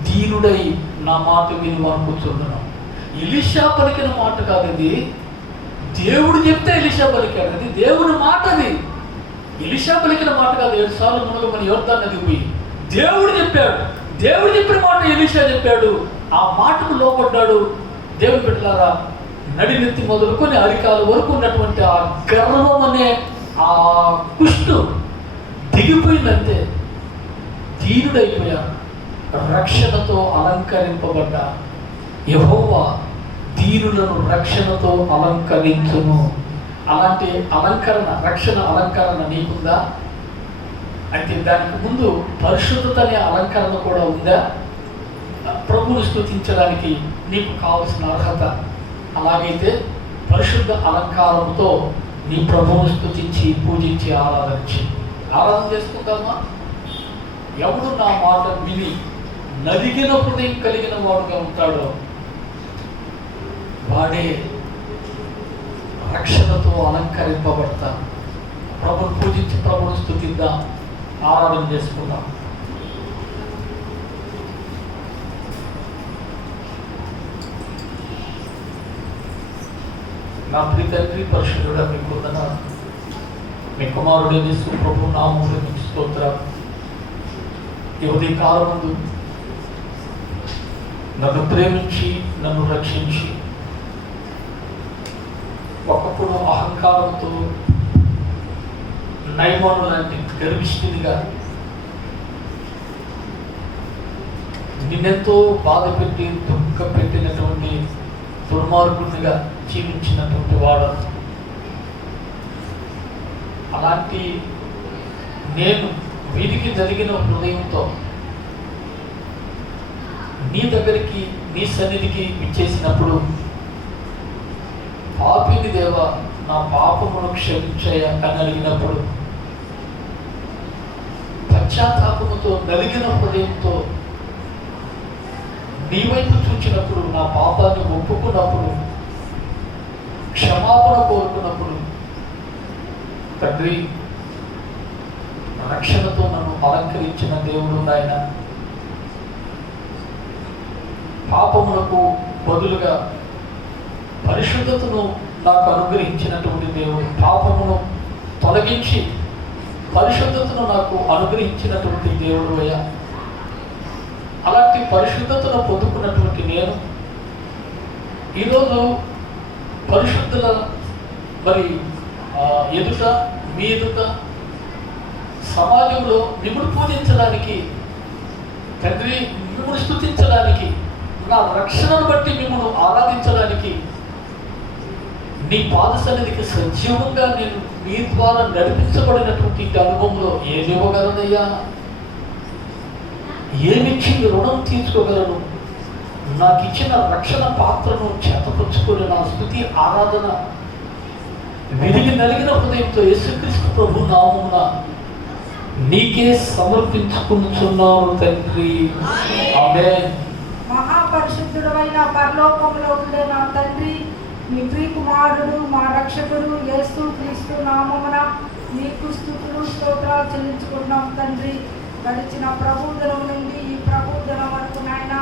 దీనుడై నా మాట విని అనుకుంటున్నాను. ఎలీషా పలికిన మాట కాదు ఇది, దేవుడు చెప్తే ఎలీషా పలికాడు. అది దేవుని మాట. అది ఎలీషా పలికిన మాట కాదు. 7 సార్లు మునగమని యోర్దాను నదికి పోయి దేవుడు చెప్పాడు. దేవుడు చెప్పిన మాట ఎలీషా చెప్పాడు. ఆ మాటకు లోపడ్డాడు. దేవుని బిడ్డలారా, నడినెత్తి మొదలుకొని అరికాల వరకు ఉన్నటువంటి ఆ గర్వం అనే ఆ కుష్టు దిగిపోయిందంతే. దీనుడైపోయాడు. రక్షణతో అలంకరింపబడ్డా. యెహోవా దీనులను రక్షణతో అలంకరించును. అలాంటి అలంకరణ, రక్షణ అలంకరణ నీకుందా? అయితే దానికి ముందు పరిశుద్ధత అనే అలంకరణ కూడా ఉందా? ప్రభువును స్తుతించడానికి నీకు కావలసిన అర్హత. అలాగైతే పరిశుద్ధ అలంకారంతో నీ ప్రభువును స్తుతించి పూజించి ఆరాధన చేసుకుందామా? ఎవడు నా మాట విని నదిగిన హృదయం కలిగిన వాడుగా ఉంటాడో వాడే రక్షణతో అలంకరింపబడతాడు. ప్రభుని పూజించి ప్రభుని స్తుతిద్దాం, ఆరాధన చేసుకుందాం. నా ప్రియ తండ్రి, పరిశుద్ధుడా, మీకు వందనాలు. మీ కుమారుడు యేసు ప్రభు నామములో మీకు స్తోత్రాలు. ఈ ఉదయకాలం ముందు నన్ను ప్రేమించి నన్ను రక్షించి, ఒకప్పుడు అహంకారంతో నైమాను లాంటి గర్విష్ఠునిగా నిన్నెంతో బాధ పెట్టి దుఃఖ పెట్టినటువంటి దుర్మార్గునిగా జీవించినటువంటి వాడు. అలాంటి నేను వీరికి జరిగిన హృదయంతో నీ దగ్గరికి, నీ సన్నిధికి విచ్చేసినప్పుడు, పాపిని దేవా నా పాపమును క్షమించయ్య అని అడిగినప్పుడు, పశ్చాత్తాపముతో నలిగిన హృదయంతో నీ వైపు చూచినప్పుడు, నా పాపాన్ని ఒప్పుకున్నప్పుడు, క్షమాపణ కోరుకున్నప్పుడు, తండ్రి రక్షణతో నన్ను అలంకరించిన దేవుడు నాయన. పాపములకు బదులుగా పరిశుద్ధతను నాకు అనుగ్రహించినటువంటి దేవుడు. పాపమును తొలగించి పరిశుద్ధతను నాకు అనుగ్రహించినటువంటి దేవుడు అయ్యా. అలాంటి పరిశుద్ధతను పొందుకున్నటువంటి నేను ఈరోజు పరిశుద్ధుల ఎదుట, మీ ఎదుట, సమాజంలో మిమ్మల్ని పూజించడానికి, తండ్రి మిమ్మల్ని స్తుతించడానికి, నా రక్షణను బట్టి మిమ్మల్ని ఆరాధించడానికి, నీ పాద సన్నిధికి సజీవంగా నేను మీ ద్వారా నడిపించబడినటువంటి అనుభవంలో ఏమి ఇవ్వగలనయ్యా? ఏమిచ్చి రుణం తీర్చుకోగలను? నాకు ఇచ్చిన రక్షణ పాత్రను చేతపరుచుకొని నా స్తుతి ఆరాధన విరిగి నలిగిన హృదయంతో యేసుక్రీస్తు ప్రభు నామమున నీకే సమర్పించుకుంటున్నాను తండ్రి. ఆమేన్. మహాపరిశుద్ధుడైన పరలోకములో ఉండే నా తండ్రి, మీ ప్రియ కుమారుడు మా రక్షకుడు యేసు క్రీస్తు నామమున నీకు స్తుతులు స్తోత్రాలు చెల్లించుకుంటున్నాం తండ్రి. గడిచిన ప్రభుదినం నుండి ఈ ప్రభుదినం వరకు నాయన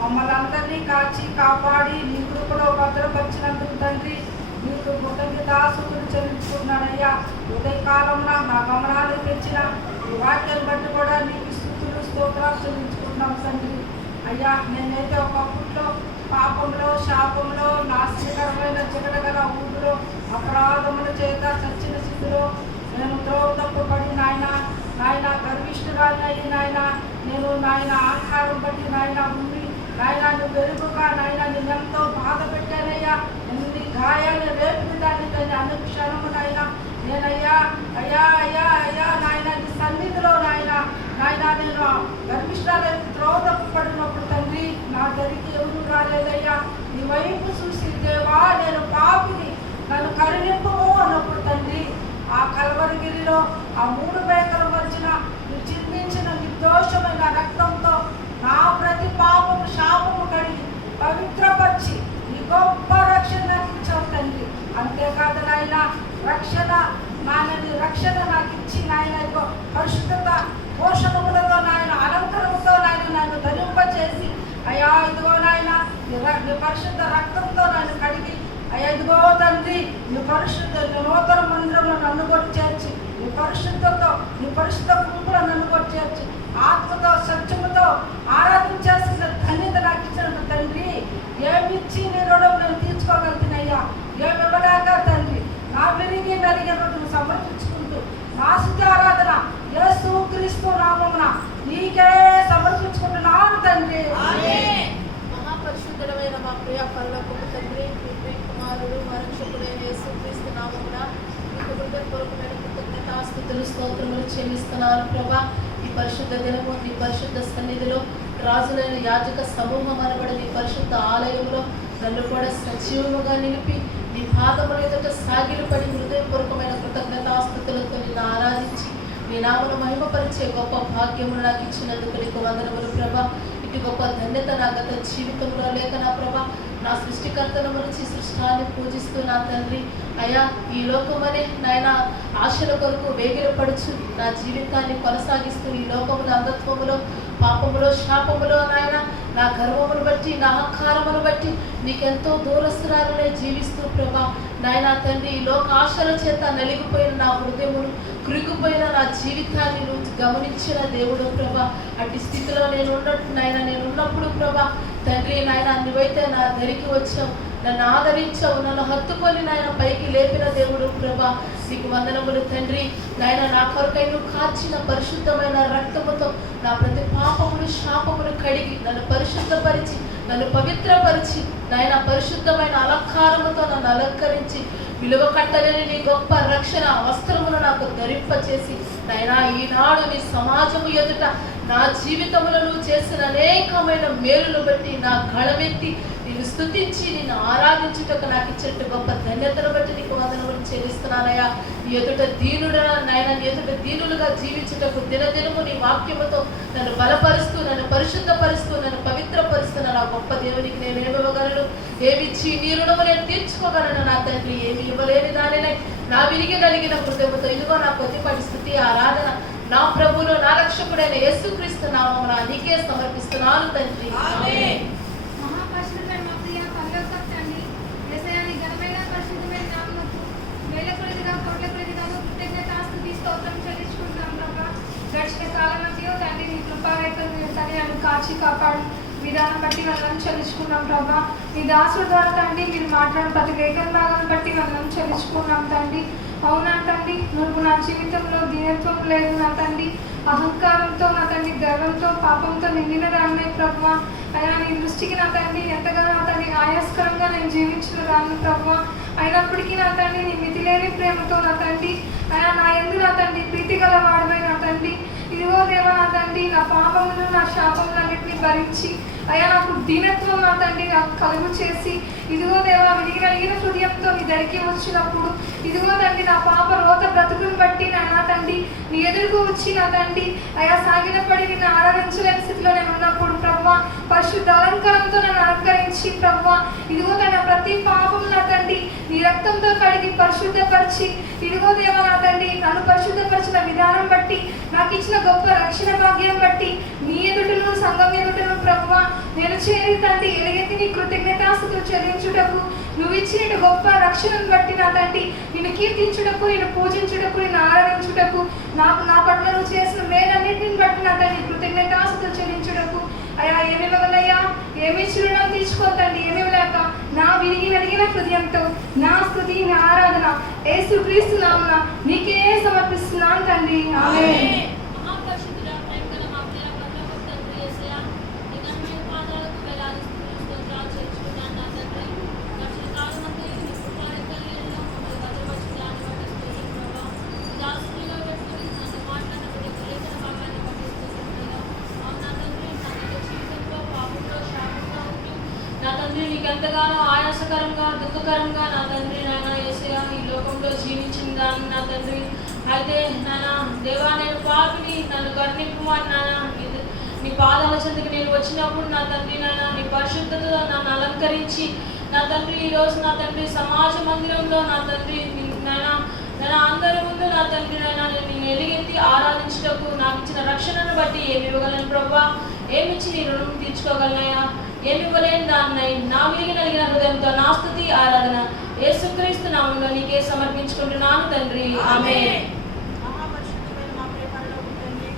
మమ్మల్ని అందరినీ కాచి కాపాడి నీ కృపలో భద్రపరిచినందుకు తండ్రి నీకు కృతజ్ఞతాస్తుతులు చెల్లించుకున్నానయ్యా. ఉదయకాలంలో నా గమనాలు తెచ్చిన ఈ వాక్యాన్ని బట్టి కూడా నీకు స్తుతులు స్తోత్రాలు చెల్లించుకుంటున్నాం తండ్రి. అయ్యా, నేనైతే ఒకప్పట్లో పాపంలో, శాపంలో, నాశనకరమైన చికటగల ఊరిలో, అపరాధముల చేత చచ్చిన స్థితిలో నేను త్రోవ తప్పుపడి నాయన గర్విష్ఠురాలయ్యి నాయన నేను నాయన ఆహారం బట్టి నాయన ఉండి నాయన నువ్వు వెలుగుగా నాయన నిన్నెంతో బాధ పెట్టానయ్యా, నీ గాయాలు రేపిన దాన్ని తండ్రి అనుక్షణము నాయన నేనయ్యా అయ్యా అయ్యా అయ్యా నాయన నీ సన్నిధిలో నాయన నేను గర్భిష్టాలకి ద్రోధపడినప్పుడు తండ్రి నా దగ్గరికి ఎవరు రాలేదయ్యా, నీ వైపు చూసి దేవా నేను పాపిని నన్ను కరుణింపము అన్నప్పుడు తండ్రి ఆ కల్వరిగిరిలో ఆ 3 మేకల మధ్యన నువ్వు చిందించిన నిర్దోషమైన రక్తంతో నా ప్రతి పాపము శాపము కడిగి పవిత్రపరిచి నీ గొప్ప రక్షణ నాకు ఇచ్చావు తండ్రి. అంతేకాదు నాయన రక్షణ నాకు ఇచ్చి నాయన ఇదిగో పరిశుద్ధత పోషణములతో నాయన అలంకరణతో నాయన నన్ను ధరింపచేసి అయ్యా ఇదిగో నాయన నీ పరిశుద్ధ రక్తంతో నన్ను కడిగి అయ్యా ఇదిగో తండ్రి నీ పరిశుద్ధ నూతన మందిరంలో నన్ను కూడా చేర్చి నీ పరిశుద్ధ గుంపులో నన్ను కూడా చేర్చి ఆత్మతో సత్యముతో ఆరాధన చేసిన ధన్యత నాకు ఇచ్చిన తండ్రి. ఏమిచ్చి నీ రుణం నేను తీర్చుకోగలుగుతున్నాయ్యా, ఏమి ఇవ్వలేక తండ్రి నా విరిగి నలిగినట్టు సమర్పించుకుంటూ నా స్తుతి ఆరాధన యేసు క్రీస్తు నామమున నీకే సమర్పించుకుంటున్నాను తండ్రి. మహాపరిశుద్ధుడైన మా ప్రియ పరలోకపు తండ్రి, మీ ప్రియ కుమారుడు మా రక్షకుడైన యేసు క్రీస్తు నామమున మీకు హృదయపూర్వకమైన కృతజ్ఞతాస్తుతులు స్తోత్రములు చెల్లిస్తున్నాను ప్రభా. ఈ పరిశుద్ధ దినము నీ పరిశుద్ధ సన్నిధిలో రాజులైన యాజక సమూహం అనబడి నీ పరిశుద్ధ ఆలయంలో నన్ను కూడా సజీవముగా నిలిపి నీ పాదముల ఎదుట సాగిలపడి హృదయపూర్వకమైన కృతజ్ఞతాస్తుతులతో నిన్ను ఆరాధించి నీ నామను మహిమపరిచే గొప్ప భాగ్యమును నాకు ఇచ్చినందుకు నీకు వందనములు ప్రభా. ఇటు గొప్ప ధన్యత నా గత జీవితంలో లేక నా ప్రభా నా సృష్టికర్తను మరిచి సృష్టాన్ని పూజిస్తూ నా తండ్రి అయ్యా ఈ లోకమనే నాయన ఆశల కొరకు వేగిరపడుచు నా జీవితాన్ని కొనసాగిస్తూ ఈ లోకముల అంధత్వములో పాపములో శాపములో నాయన నా గర్వమును బట్టి నా అహంకారమును బట్టి నీకెంతో దూరస్తురాలనే జీవిస్తూ ప్రభా నాయన తండ్రి ఈ లోక ఆశల చేత నలిగిపోయిన నా హృదయమును కృగిపోయిన నా జీవితాన్ని నువ్వు గమనించిన దేవుడు ప్రభా. అట్టి స్థితిలో నేను ఉన్నట్టు నాయన నేను ఉన్నప్పుడు ప్రభా తండ్రి నాయన నువ్వైతే నా దరికి వచ్చావు, నన్ను ఆదరించావు, నన్ను హత్తుకొని నాయన పైకి లేపిన దేవుడు ప్రభా. నీకు వందనములు తండ్రి. నాయన నా కొరకై నువ్వు కార్చిన పరిశుద్ధమైన రక్తముతో నా ప్రతి పాపములు శాపములు కడిగి నన్ను పరిశుద్ధపరిచి నన్ను పవిత్రపరిచి నాయన పరిశుద్ధమైన అలంకారముతో నన్ను అలంకరించి విలువ కట్టలేని నీ గొప్ప రక్షణ వస్త్రమును నాకు ధరింపచేసి నాయన ఈనాడు నీ సమాజము ఎదుట నా జీవితంలో నువ్వు చేసిన అనేకమైన మేలును బట్టి నా గళమెత్తి నిన్ను స్తుతించి నిన్ను ఆరాధించుటకు నాకు ఇచ్చినట్టు గొప్ప ధన్యతను బట్టి నీకు వందనములు చెల్లిస్తున్నానయ్యా. నీ ఎదుట దీనుడు నాయన నీ ఎదుట దీనులుగా జీవించుటకు దినదినము నీ వాక్యముతో నన్ను బలపరుస్తూ నన్ను పరిశుద్ధపరుస్తూ నన్ను పవిత్రపరుస్తున్న నా గొప్ప దేవునికి నేను ఏమి ఇవ్వగలను, ఏమిచ్చి నీ రుణము నేను తీర్చుకోగలను నా తండ్రి. ఏమి ఇవ్వలేని దానినే నా విరిగి నలిగిన హృదయముతో ఇదిగో నా కొద్దిపాటి స్తుతి ఆరాధన నా ప్రభువును నా రక్షకుడైన యేసుక్రీస్తు నామమున నీకే సమర్పిస్తున్నాను తండ్రి. గడిచిన కాలంలో తండ్రి నీ కృపారేఖలు తండ్రి నన్ను కాచి కాపాడు విధానం బట్టి వాళ్ళని చెల్లించుకున్నాం ప్రభా. నీ దాసుడు ద్వారా తండ్రి మీరు మాట్లాడిన ప్రతి వేగంగాలను బట్టి వాళ్ళని చెల్లించుకున్నాం తండ్రి. అవునా తండ్రి నువ్వు నా జీవితంలో దీనత్వం లేదు నా తండ్రి, అహంకారంతో నా తండ్రి గర్వంతో పాపంతో నిండిన దాన్ని ప్రభా. అయినా నీ దృష్టికి నా తండ్రి ఎంతగా నా తండ్రి ఆయాస్కరంగా నేను జీవించిన దాన్ని ప్రభా. అయినప్పటికీ నా తండ్రి నీ మితిలేని ప్రేమతో నా తండ్రి అయినా నా ఎందు నా తండ్రి ప్రీతి గల వాడమై నా తండ్రి ఇదిగో దేవ నా తండ్రి నా పాపమును నా శాపములన్నింటినీ భరించి అయ్యా నాకు దీనత్వం నా తండ్రి నాకు కలుగు చేసి ఇదిగో దేవ విరిగిన హృదయంతో నీ దరికి వచ్చినప్పుడు ఇదిగో తండ్రి నా పాప రోత బ్రతుకుని బట్టి నా తండ్రి నీ ఎదురుకు వచ్చి నా తండ్రి అయ్యా సాగినపడి నిన్ను ఆరాధించలేని స్థితిలో నేను ఉన్నప్పుడు ప్రభా పరిశుద్ధ అలంకారంతో నన్ను అలంకరించి ప్రభా ఇదిగో తన ప్రతి పాపం నా తండ్రి నీ రక్తంతో కడిగి పరిశుద్ధపరిచి ఇదిగో దేవ నా తండ్రి నన్ను పరిశుద్ధపరిచిన విధానం బట్టి నాకు ఇచ్చిన గొప్ప రక్షణ భాగ్యం బట్టి నీ ఎదుటను సంఘం ఎదుటను ప్రభువా నేను చేరి తండ్రి ఎలుగెత్తి నీ కృతజ్ఞతాస్తుతులు చెల్లించుటకు నువ్వు ఇచ్చిన గొప్ప రక్షణను బట్టి నా తండ్రి నిన్ను కీర్తించుటకు నిన్ను పూజించుటకు నిన్ను ఆరాధించుటకు నాకు నా పట్ల నువ్వు చేసిన మేలన్నింటిని బట్టి నా తండ్రి కృతజ్ఞతాస్తుతులు చెల్లించుటకు అయ్యా ఏమి ఇవ్వగలయ్యా ఏమి రుణం తీసుకోతండి ఏమి ఇవ్వలేక నా విరిగి నడిగిన హృదయంతో నా స్తుతి నా ఆరాధన యేసుక్రీస్తు నామమున నీకే సమర్పిస్తున్నాను తండ్రి. ఆమేన్. మహాపరిశుద్ధుడా ప్రేమ గల మా ప్రియ పరలోకపు తండ్రి యేసయ్యా నీ ఘనమైన పాదాలకు వేలాది నా తండ్రి నీకెంతగానో ఆయాసకరంగా దుఃఖకరంగా నా తండ్రి నాయన యేసయ్య ఈ లోకంలో జీవించిన దాన్ని నా తండ్రి అయితే నాన్న దేవా నేను పాపిని నన్ను కరుణింపు అని నాన్న నీ పాదాల చెందుకు నేను వచ్చినప్పుడు నా తండ్రి నాయన నీ పరిశుద్ధతతో నన్ను అలంకరించి నా తండ్రి ఈరోజు నా తండ్రి సమాజ మందిరంలో నా తండ్రి నాయన అందరి ముందు నా తండ్రి నాయన నేను ఎలుగెత్తి ఆరాధించటకు నాకు ఇచ్చిన రక్షణను బట్టి ఏమి ఇవ్వగలను ప్రభా ఏమిచ్చి నీ రుణం తీర్చుకోగలనయ్యా ఏమి ఇవ్వలేని దాన్ని నా విరిగి నలిగిన హృదయంతో నా స్తుతి ఆరాధన యేసుక్రీస్తు నామములో నీకే సమర్పించుకుంటున్నాను తండ్రి ఆమేన్. మహాపరిశుద్ధమైన మా ప్రేమలోకి తండ్రి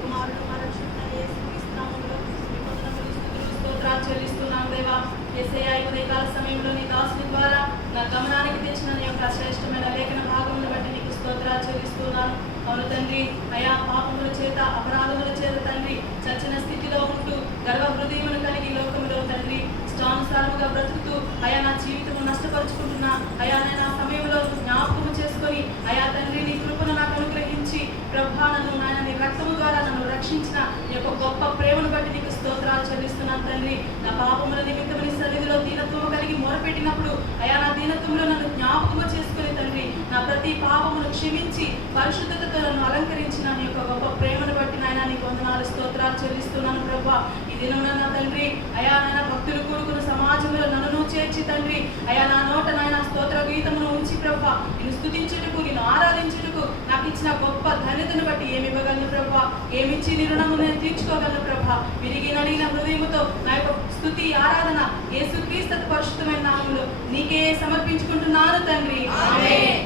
కుమారుడు మా రక్షకుడైన యేసుక్రీస్తు నామములో మీ వందనములు స్తుతులు స్తోత్రాలు చెల్లిస్తున్నాం దేవా. యేసయ్య ఈ ఉదయకాల సమయంలో నీ దాసుని ద్వారా నా గమనానికి తెచ్చిన నీ యొక్క శ్రేష్టమైన లేఖన భాగమును బట్టి నీకు స్తోత్రాలు చెల్లిస్తున్నాను. అవును తండ్రి అయా పాపముల చేత అపరాధముల చేత తండ్రి చచ్చిన స్థితిలో ఉంటూ గర్వ హృదయమును కలిగి లోకములో తండ్రి ఇష్టానుసారముగా బ్రతుకుతూ అయా నా జీవితము నష్టపరుచుకుంటున్నా అయా నేను ఆ సమయంలో జ్ఞాపకము చేసుకొని అయా తండ్రి నీ కృపను నాకు అనుగ్రహించి ప్రభా నన్ను నాయన నీ రక్తము ద్వారా నన్ను రక్షించిన నీ యొక్క గొప్ప ప్రేమను బట్టి నీకు స్తోత్రాలు చెల్లిస్తున్నాను తండ్రి. నా పాపముల నిమిత్తము నీ సన్నిధిలో దీనత్వము కలిగి మొరపెట్టినప్పుడు అయా నా దీనత్వంలో నన్ను జ్ఞాపకము చేసుకుని తండ్రి నా ప్రతి పాపమును క్షమించి పరిశుద్ధతతో నన్ను అలంకరించిన నీ యొక్క గొప్ప ప్రేమను బట్టి నాయన నీకు వందనాలు స్తోత్రాలు చెల్లిస్తున్నాను ప్రభా. ఈ దినం నా తండ్రి అయా నాయన భక్తులు కూడుకున్న సమాజంలో నన్ను చేర్చి తండ్రి అయా నా నోట నాయన స్తోత్ర గీతమును ఉంచి ప్రభా నేను స్తుతించుటకు నేను ఆరాధించుటకు నాకు ఇచ్చిన గొప్ప ధన్యతను బట్టి ఏమి ఇవ్వగలను ప్రభా ఏమిచ్చి నీ రుణము నేను తీర్చుకోగలను ప్రభా. విరిగి నలిగిన హృదయముతో నా యొక్క స్తుతి ఆరాధన యేసుక్రీస్తు పరిశుద్ధమైన నామములో నీకే సమర్పించుకుంటున్నాను తండ్రి ఆమేన్.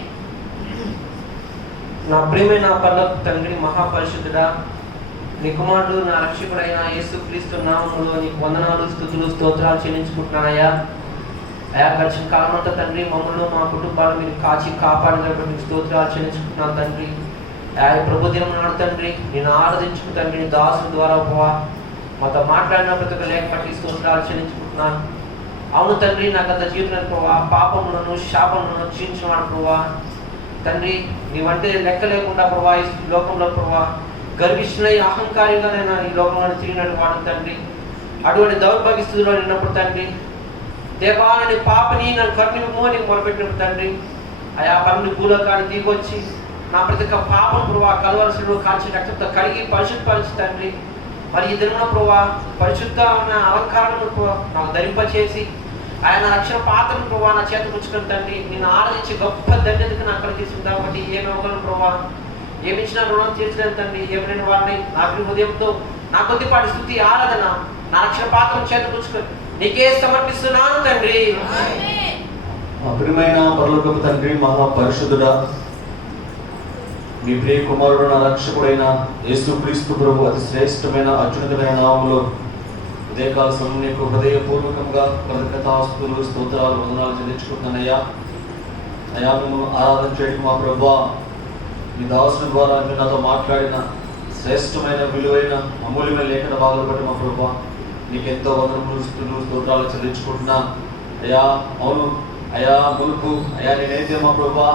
నా ప్రియమైన పరలోక తండ్రి మహాపరిశుద్ధుడా నీ కుమారుడు నా రక్షకుడైన యేసుక్రీస్తు నామములో నీకు వందనాలు స్తుతులు స్తోత్రాలు చెల్లించుకుంటున్నానయ్యా. అయా గడిచిన కాలం అంతా తండ్రి మమ్మల్ని మా కుటుంబాలు మీరు కాచి కాపాడినటువంటి నీకు స్తోత్రాలు చెల్లించుకుంటున్నాను తండ్రి. అయా ప్రభు దినం నాడు తండ్రి నేను ఆరాధించుకు తండ్రి నీ దాసుల ద్వారా మాతో మాట్లాడిన ప్రతి ఒక్క లేఖ పట్టి స్తోత్రాలు చెల్లించుకుంటున్నాను. అవును తండ్రి నాకు అంత జీవితం ప్రభా పాపములను శాపములను క్షీణించినాడు ప్రభా తండ్రి నీవంటే లెక్క లేకుండా ప్రభా ఈ లోకంలో ప్రభా గర్విష్ఠులై అహంకారిగానైనా ఈ లోకంలో తిరిగినట్టు వాడు తండ్రి. అటువంటి దౌర్భాగ్య స్థితిలో నిన్నప్పుడు తండ్రి దేవా నేను పాపని నన్ను కరుణింపు అని మొరపెట్టినప్పుడు తండ్రి ఆయా పనులు భూలోకాన్ని దిగొచ్చి నా ప్రతి ఒక్క పాపం ప్రభా కలవలసిన కాల్చి రక్తంతో కడిగి పరిశుద్ధపరిచి తండ్రి మరి ఈ దినమున ప్రభా పరిశుద్ధమైన అలంకారాలను నాకు ధరింపచేసి ఆయన రక్షణ పాత్రను ప్రభా నా చేత పుచ్చుకొని తండ్రి నేను ఆరాధించి గొప్ప ధన్యతకు నాకు కలిగిస్తుంది. కాబట్టి ఏమి ఇవ్వగలను ప్రభా ఏమి ఇచ్చినా రుణం తీర్చలేదు తండ్రి. ఏమైనా వాడిని నా హృదయంతో నా కొద్దిపాటి స్తుతి ఆరాధన నా రక్షణ పాత్రను చేత పుచ్చుకొని నీకే సమర్పిస్తున్నాను తండ్రి. మా ప్రియమైన పరలోకపు తండ్రి మహాపరిశుద్ధుడా మీ ప్రియ కుమారుడు నా రక్షకుడైన యేసుక్రీస్తు ప్రభు అతి శ్రేష్టమైన అత్యున్నతమైన నామములో ఉదయకాల సమయం నీకు హృదయపూర్వకంగా కృతజ్ఞతాస్తుతులు స్తోత్రాలు వందనాలు చెల్లించుకుంటున్నానయ్యా. అయా మేము ఆరాధన చేయడం మా ప్రభా మీ దాసుని ద్వారా మీరు నాతో మాట్లాడిన శ్రేష్టమైన విలువైన అమూల్యమైన లేఖన భాగాలు బట్టి మా ప్రభా నీకెంతో వందనములు స్తుతులు స్తోత్రాలు చెల్లించుకుంటున్నాను అయా. అవును అయా మునుపు అయా నేనైతే మా ప్రభా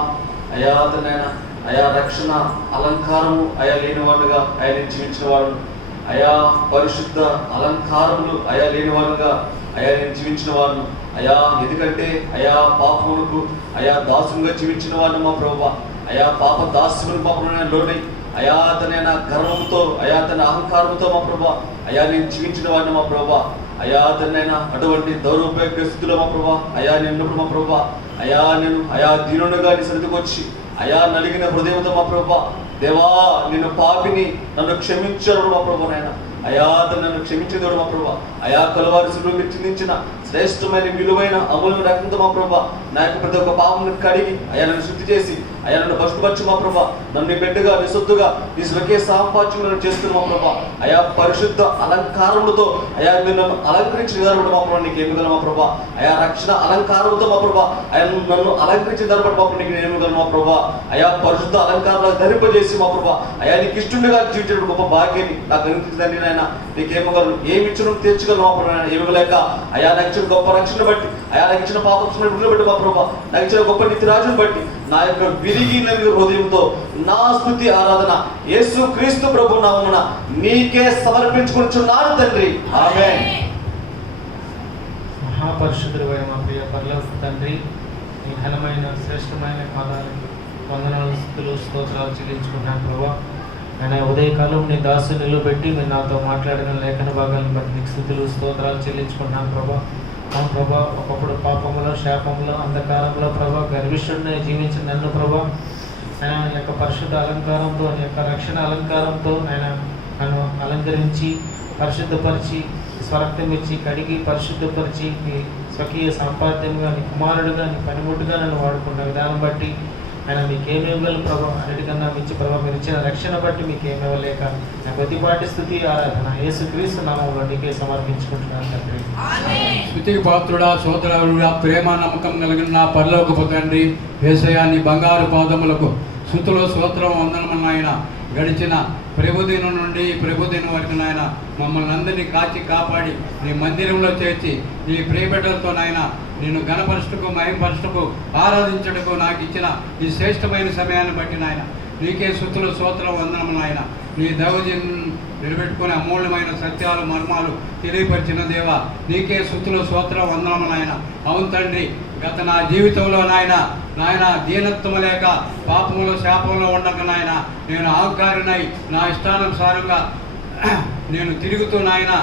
అయా అతనైనా అయా రక్షణ అలంకారము అయా లేనివాడుగా అయా నేను జీవించిన అయా పరిశుద్ధ అలంకారములు అయా లేనివాడుగా అయా నేను జీవించిన వాడును అయా. ఎందుకంటే అయా పాపములకు అయా దాసులుగా జీవించిన వాడిని మా ప్రభా అయా పాప దాస్యములు పాపములను లోనై అయా తనైనా గర్వంతో అయా తన అహంకారంతో మా ప్రభా అయా నేను జీవించిన వాడిని మా ప్రభా అయా తనైనా అటువంటి దౌర్భాగ్య స్థితిలో మా ప్రభా అయా నేను మా ప్రభా అయా నేను అయా దీనునిగా నీ సన్నిధికి వచ్చి అయా నలిగిన హృదయంతో మా ప్రభా దేవా నిన్ను పాపిని నన్ను క్షమించడు మా ప్రభా నాయన అయా నన్ను క్షమించేదోడు మా ప్రభా అయా కలువారి శిలువలో మీరు చిందించిన శ్రేష్టమైన విలువైన అమూల్యమైన రక్తంతో మా ప్రభా నా యొక్క ప్రతి ఒక్క పాపమును కడిగి అయా నన్ను శుద్ధి చేసి అయా నన్ను భ్రష్టుపరచు మా ప్రభా నన్ను బిడ్డగా నీ సొత్తుగా నీ స్వకే సాంపాత్యం చేస్తున్న మా ప్రభా అయా పరిశుద్ధ అలంకారములతో అయా మీరు నన్ను అలంకరించిన విధానం మా ప్రభా నీకు ఏమి మా ప్రభా అయా రక్షణ అలంకారంతో మా ప్రభా అయా నన్ను అలంకరించిన దాన్ని బట్టి మా ప్రభా నీకు ఏమి మా ప్రభా అయా పరిశుద్ధ అలంకారాలు ధరింపజేసి మా ప్రభా అయా నీకు ఇష్టంగా జీవించడం గొప్ప భాగ్యాన్ని నాకు అనుమతించదండి నాయన. నీకేమగలను ఏమి ఇచ్చిన తీర్చగలను మా ప్రభా ఏమి లేక అయా నాకు ఇచ్చిన గొప్ప రక్షణ బట్టి అయా నాకు ఇచ్చిన పాపక్షణ బట్టి మా ప్రభా నాకు ఇచ్చిన గొప్ప నీతి రాజును బట్టి నా యొక్క విరిగి నలిగిన హృదయంతో నా స్తుతి ఆరాధన యేసుక్రీస్తు ప్రభు నామమున నీకే సమర్పించుకుంటున్నాను తండ్రి ఆమేన్. మహాపరిశుద్ధుడు మా ప్రియ పరలోక తండ్రి, ఈ ఘనమైన శ్రేష్టమైన పాదాలకు వందనాలు, స్తుతులు, స్తోత్రాలు చెల్లించుకుంటున్నాను ప్రభా. ఆయన ఉదయకాలం నీ దాసు నిలబెట్టి మీరు నాతో మాట్లాడిన లేఖన భాగాలను బట్టి నీకు స్తుతులు, స్తోత్రాలు చెల్లించుకుంటున్నాను ప్రభా. అవును ప్రభా, ఒకప్పుడు పాపంలో, శాపంలో, అంధకారంలో ప్రభా గర్విష్ఠుడిని జీవించిన నన్ను ప్రభా ఆయన యొక్క పరిశుద్ధ అలంకారంతో, ఆయన యొక్క రక్షణ అలంకారంతో ఆయన నన్ను అలంకరించి పరిశుద్ధపరిచి స్వరక్తం ఇచ్చి కడిగి పరిశుద్ధపరిచి నీ స్వకీయ సంపాద్యంగా, నీ కుమారుడుగా, నీ పనిముట్టుగా నన్ను వాడుకున్న విధానం బట్టి ఆయన మీకేమివ్వగలరు ప్రభా. అన్నిటికన్నా మించి ప్రభా మీరు ఇచ్చిన రక్షణ బట్టి మీకేమివ్వలేక నా కొద్దిపాటి స్థుతి ఆరాధన యేసుక్రీస్తు నామములో నీకే సమర్పించుకుంటున్నాను తండ్రి. స్తుతికి పాత్రుడా, సోదరుడా, ప్రేమ నమ్మకం కలిగిన నా పరలోకపు తండ్రి యేసయ్య, నీ బంగారు పాదములకు స్తుతులు, స్తోత్రం, వందనములు నాయన. గడిచిన ప్రభుదినం నుండి ప్రభుదినం వరకు నాయన మమ్మల్ని అందరినీ కాచి కాపాడి నీ మందిరంలో చేర్చి నీ ప్రియబిడ్డలతో నాయన నేను ఘనపరచుటకు, మహిమపరచుటకు, ఆరాధించుటకు నాకు ఇచ్చిన ఈ శ్రేష్టమైన సమయాన్ని బట్టి నాయన నీకే స్తుతులు, స్తోత్రం, వందనములు నాయన. నీ దైవజన్ నిలబెట్టుకునే అమూల్యమైన సత్యాలు, మర్మాలు తెలియపరిచిన దేవా నీకే స్తుతులు, స్తోత్రం, వందనములు నాయన. అవును తండ్రి, గత నా జీవితంలో నాయన దీనత్వము లేక పాపములో, శాపంలో ఉండక నాయన నేను అహంకారినై నా ఇష్టానుసారంగా నేను తిరుగుతూ నాయన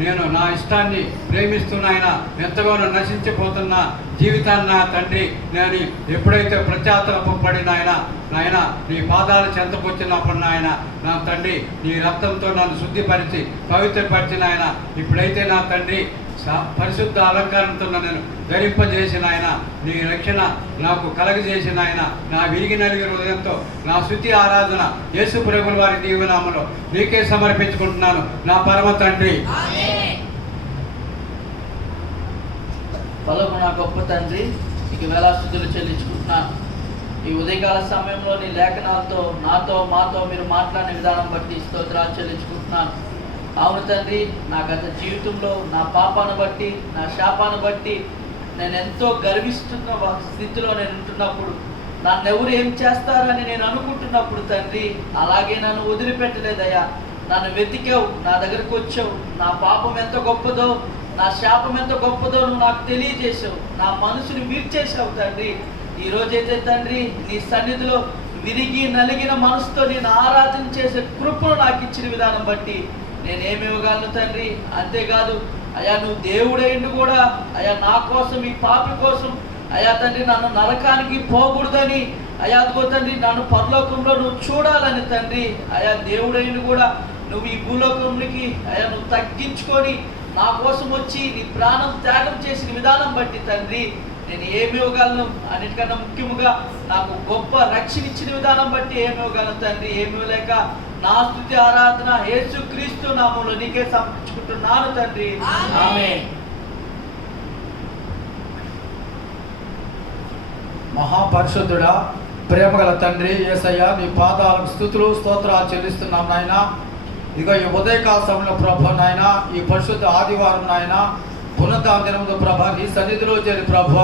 నేను నా ఇష్టాన్ని ప్రేమిస్తున్నాయన ఎంతగానో నశించిపోతున్న జీవితాన్ని నా తండ్రి నేను ఎప్పుడైతే ప్రత్యాత్తాపడి నాయన నీ పాదాలు చెంతకొచ్చినప్పుడు నాయన నా తండ్రి నీ రక్తంతో నన్ను శుద్ధిపరిచి పవిత్రపరిచిన ఆయన ఇప్పుడైతే నా తండ్రి పరిశుద్ధ అలంకారంతో నేను ధరింపజేసిన ఆయన నీ రక్షణ నాకు కలగజేసిన ఆయన నా విరిగి నలిగిన హృదయంతో నా శుద్ధి ఆరాధన యేసు ప్రభుల వారి దీవెనామలో నీకే సమర్పించుకుంటున్నాను నా పరమ తండ్రి. పలుకు నా గొప్ప తండ్రి, నీకు వేలాస్తుతులు చెల్లించుకుంటున్నాను. ఈ ఉదయకాల సమయంలో నీ లేఖనాలతో నాతో మాతో మీరు మాట్లాడిన విధానం బట్టి స్తోత్రాలు చెల్లించుకుంటున్నాను. అవును తండ్రి, నా గత జీవితంలో నా పాపాన్ని బట్టి, నా శాపాన్ని బట్టి నేను ఎంతో గర్విస్తున్న స్థితిలో నేను ఉంటున్నప్పుడు, నన్ను ఎవరు ఏం చేస్తారని నేను అనుకుంటున్నప్పుడు తండ్రి అలాగే నన్ను వదిలిపెట్టలేదయ్యా. నన్ను వెతికావు, నా దగ్గరకు వచ్చావు. నా పాపం ఎంత గొప్పదో, నా శాపం ఎంత గొప్పదో నువ్వు నాకు తెలియజేసావు. నా మనసుని విరిచేసావు తండ్రి. ఈరోజైతే తండ్రి నీ సన్నిధిలో విరిగి నలిగిన మనసుతో నేను ఆరాధన చేసే కృపను నాకు ఇచ్చిన విధానం బట్టి నేనేమి ఇవ్వగలను తండ్రి. అంతేకాదు అయ్యా నువ్వు దేవుడైండు కూడా అయ్యా నా కోసం, ఈ పాపి కోసం అయ్యా తండ్రి నన్ను నరకానికి పోకూడదని అయ్యా అదిగో తండ్రి నన్ను పరలోకంలో నువ్వు చూడాలని తండ్రి అయ్యా దేవుడైండు కూడా నువ్వు ఈ భూలోకంలోకి అయ్యా నువ్వు తగ్గించుకొని నా కోసం వచ్చి నీ ప్రాణం త్యాగం చేసిన విధానం బట్టి తండ్రి నేను ఏమి ఇవ్వగలను. అన్నిటికన్నా ముఖ్యముగా నాకు గొప్ప రక్షణ ఇచ్చిన విధానం బట్టి ఏమి ఇవ్వగలను తండ్రి. ఏమి ఇవ్వలేక నా స్తుతి ఆరాధన యేసుక్రీస్తు నామములో నీకే సమర్పించుకుంటున్నాను తండ్రి. ఆమేన్. మహాపరిశుద్ధుడా, ప్రేమగల తండ్రి యేసయ్య, నీ పాదాలకు స్తుతులు, స్తోత్రాలు చెల్లిస్తున్నాం నాయన. ఇదిగో ఈ ఉదయకాల సమయంలో ప్రభు నాయన, ఈ పరిశుద్ధ ఆదివారం నాయన పునరుద్ధరణ దినంలో ప్రభ నీ సన్నిధిలో చేరి ప్రభు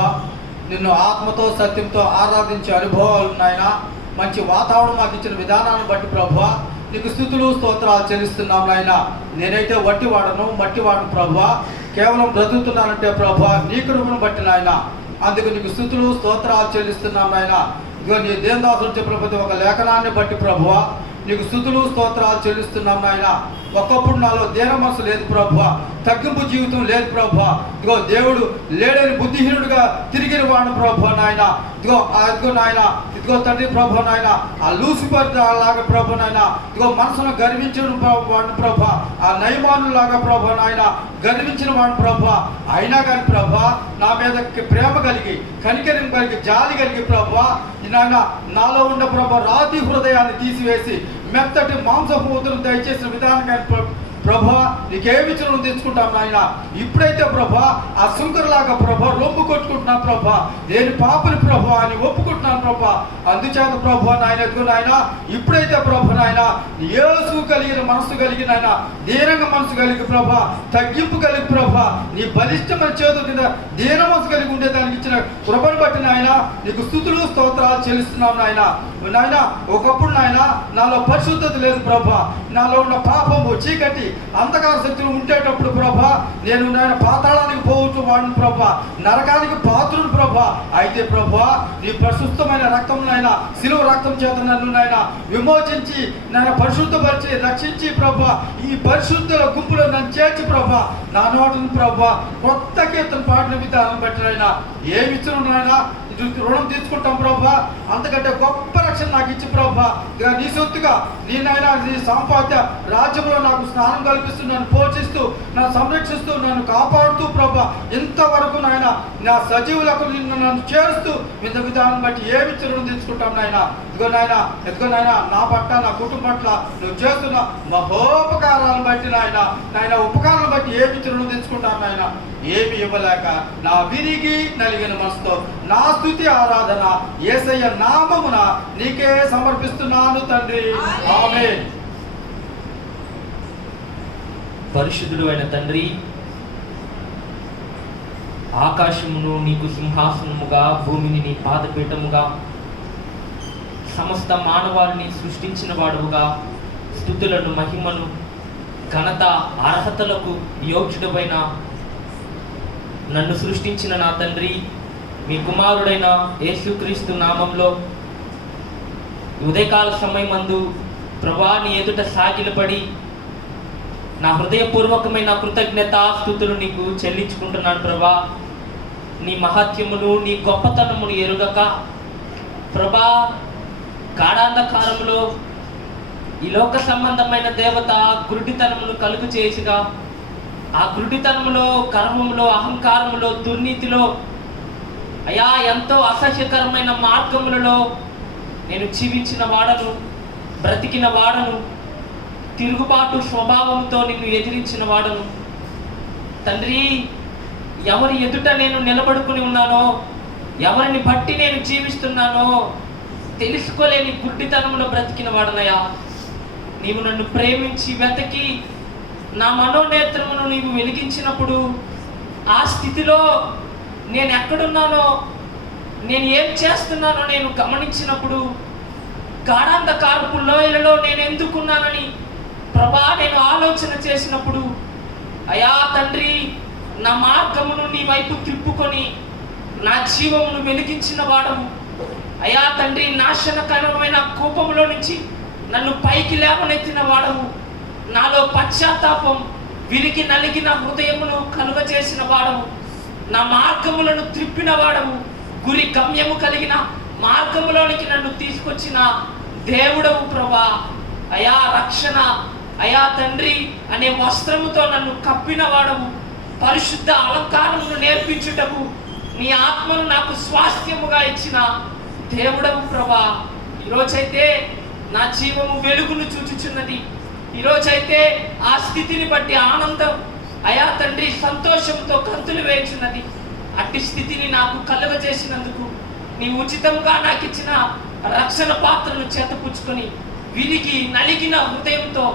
నిన్ను ఆత్మతో సత్యంతో ఆరాధించే అనుభవాలు నాయన మంచి వాతావరణం మాకు ఇచ్చిన విధానాన్ని బట్టి ప్రభు నీకు స్తుతులు, స్తోత్రాలు చెల్లిస్తున్నాం నాయన. నేనైతే మట్టివాడను ప్రభు, కేవలం బ్రతుకుతున్నానంటే ప్రభు నీ కృపను బట్టి నాయన. అందుకు నీకు స్తుతులు, స్తోత్రాలు చెల్లిస్తున్నాం నాయన. ఇదిగో నీ దేవదాసులు చెప్పిన ప్రతి ఒక లేఖనాన్ని బట్టి ప్రభు నీకు స్తుతులు, స్తోత్రాలు చెల్లిస్తున్నాం నాయన. ఒకప్పుడు నాలో దేన మనసు లేదు ప్రభు, తగ్గింపు జీవితం లేదు ప్రభు. ఇదిగో దేవుడు లేడని బుద్ధిహీనుడిగా తిరిగిన వాడు ప్రభు నాయన. ఇదిగో నాయన, ఇదిగో తండ్రి ప్రభు నాయన, ఆ లూసిఫర్ లాగా ప్రభు నాయన, ఇదిగో మనసును గర్వించిన వాడు ప్రభు, ఆ నయమాను లాగా ప్రభు నాయన గర్వించిన వాడు ప్రభు. అయినా కానీ ప్రభు నా మీద ప్రేమ కలిగి, కనికరం కలిగి, జాలి కలిగి ప్రభు నాయన నాలో ఉన్న ప్రభు రాతి హృదయాన్ని తీసివేసి మెత్తటి మాంసపు ఉదరం దయచేసిన విధానం కానీ ప్రభా నీకేమిచ్చిన తెచ్చుకుంటాం నాయన. ఇప్పుడైతే ప్రభా ఆ శంకరులాగా ప్రభా రొమ్ము కొట్టుకుంటున్నాను ప్రభా, నేను పాపని ప్రభా అని ఒప్పుకుంటున్నాను ప్రభా. అందుచేత ప్రభా నాయన నాయన ఇప్పుడైతే ప్రభు నాయన యేసు కలిగిన మనసు కలిగి నాయన, దీనంగా మనసు కలిగి ప్రభా, తగ్గింపు కలిగి ప్రభా, నీ బలిష్టమైన చేతుల కింద దీన మనసు కలిగి ఉండేదానికి ఇచ్చిన కృపను బట్టి నాయన నీకు స్తుతులు, స్తోత్రాలు చెల్లిస్తున్నాం నాయన. నాయన ఒకప్పుడు నాయన నాలో పరిశుద్ధత లేదు ప్రభా, నాలో ఉన్న పాపము చీకటి అంధకార శక్తులు ఉండేటప్పుడు ప్రభా నేను నాయన పాతాళానికి పోవచ్చు వాడిని ప్రభా, నరకానికి పాత్రుడు ప్రభా. అయితే ప్రభా నీ పరిశుద్ధమైన రక్తం నాయన, శిలువ రక్తం చేత నన్ను నాయన విమోచించి నాయన పరిశుద్ధపరిచి రక్షించి ప్రభా ఈ పరిశుద్ధుల గుంపులో నన్ను చేర్చి ప్రభా నా నోటిని ప్రభా కొత్త కీర్తన పాడిన విధానం బట్టి నాయన ఏమి ఇచ్చిన నాయన రుణం తీసుకుంటాం ప్రభా. అంతకంటే గొప్ప రక్షణ నాకు ఇచ్చి ప్రభా ఇక నీ సొత్తుగా నీ నాయన నీ సంపాద్య రాజ్యంలో నాకు స్నానం కల్పిస్తూ నన్ను పోషిస్తూ నన్ను సంరక్షిస్తూ నన్ను కాపాడుతూ ప్రభా ఇంతవరకు నాయన నా సజీవులకు నన్ను చేరుస్తూ ఇంత విధానం బట్టి ఏమి రుణం తీసుకుంటాం నాయన. ఇదిగో నాయన నా పట్ల నా కుటుంబం పట్ల నువ్వు చేస్తున్న మహోపకారాలను బట్టి నాయన ఉపకారాలను బట్టి ఏమి రుణం తీసుకుంటాం నాయన. ఏమి ఇవ్వలేక నా విరిగి నలిగిన మనసుతో నా స్తుతి ఆరాధన యేసయ్య నామమున నీకే సమర్పిస్తున్నాను తండ్రి. ఆమేన్. పరిశుద్ధుడు అయిన తండ్రి, ఆకాశమును నీకు సింహాసనముగా, భూమిని నీ పాదపీఠముగా, సమస్త మానవాళిని సృష్టించిన వాడుగా, స్తుతులను మహిమను ఘనత అర్హతలకు యోగ్యుడమైన నన్ను సృష్టించిన నా తండ్రి, మీ కుమారుడైన యేసుక్రీస్తు నామంలో ఉదయకాల సమయమందు ప్రభా నీ ఎదుట సాగిలపడి నా హృదయపూర్వకమైన కృతజ్ఞతాస్తుతులు నీకు చెల్లించుకుంటున్నాను ప్రభా. నీ మహత్యమును నీ గొప్పతనమును ఎరుగక ప్రభా గాఢాంధకారములో ఈ లోక సంబంధమైన దేవత గురుడితనమును కలుగు చేసిగా ఆ గురుడితనములో, కర్మములో, అహంకారములో, దుర్నీతిలో అయా ఎంతో అసహ్యకరమైన మార్గములలో నేను జీవించిన వాడను, బ్రతికిన వాడను, తిరుగుబాటు స్వభావంతో నిన్ను ఎదిరించిన వాడను తండ్రి. ఎవరి ఎదుట నేను నిలబడుకుని ఉన్నానో, ఎవరిని బట్టి నేను జీవిస్తున్నానో తెలుసుకోలేని గుడ్డితనంలో బ్రతికిన వాడనయా. నీవు నన్ను ప్రేమించి వెతకి నా మనోనేత్రమును నీవు వెలిగించినప్పుడు ఆ స్థితిలో నేను ఎక్కడున్నానో, నేను ఏం చేస్తున్నానో నేను గమనించినప్పుడు గాఢాంధకారపు లోయలలో నేను ఎందుకున్నానని ప్రభా నేను ఆలోచన చేసినప్పుడు అయా తండ్రి నా మార్గమును నీ వైపు తిప్పుకొని నా జీవమును వెలిగించిన వాడము అయా తండ్రి. నాశనకరమైన కోపములో నుంచి నన్ను పైకి లేవనెత్తిన వాడము, నాలో పశ్చాత్తాపం విరిగి నలిగిన హృదయమును కలుగజేసిన వాడము, నా మార్గములను త్రిప్పిన వాడము, గురి గమ్యము కలిగిన మార్గములోనికి నన్ను తీసుకొచ్చిన దేవుడవు ప్రభా. అయా రక్షణ అయా తండ్రి అనే వస్త్రముతో నన్ను కప్పిన వాడము, పరిశుద్ధ అలంకారమును నేర్పించుటకు నీ ఆత్మను నాకు స్వాస్థ్యముగా ఇచ్చిన దేవుడవు ప్రభా. ఈరోజైతే నా జీవము వెలుగును చూచుచున్నది. ఈరోజైతే ఆ స్థితిని బట్టి ఆనందం అయా తండ్రి సంతోషంతో కంతులు వేయుచున్నది. అట్టి స్థితిని నాకు కలుగజేసినందుకు నీ ఉచితంగా నాకు ఇచ్చిన రక్షణ పాత్రను చేతపుచ్చుకొని విరిగి నలిగిన హృదయంతో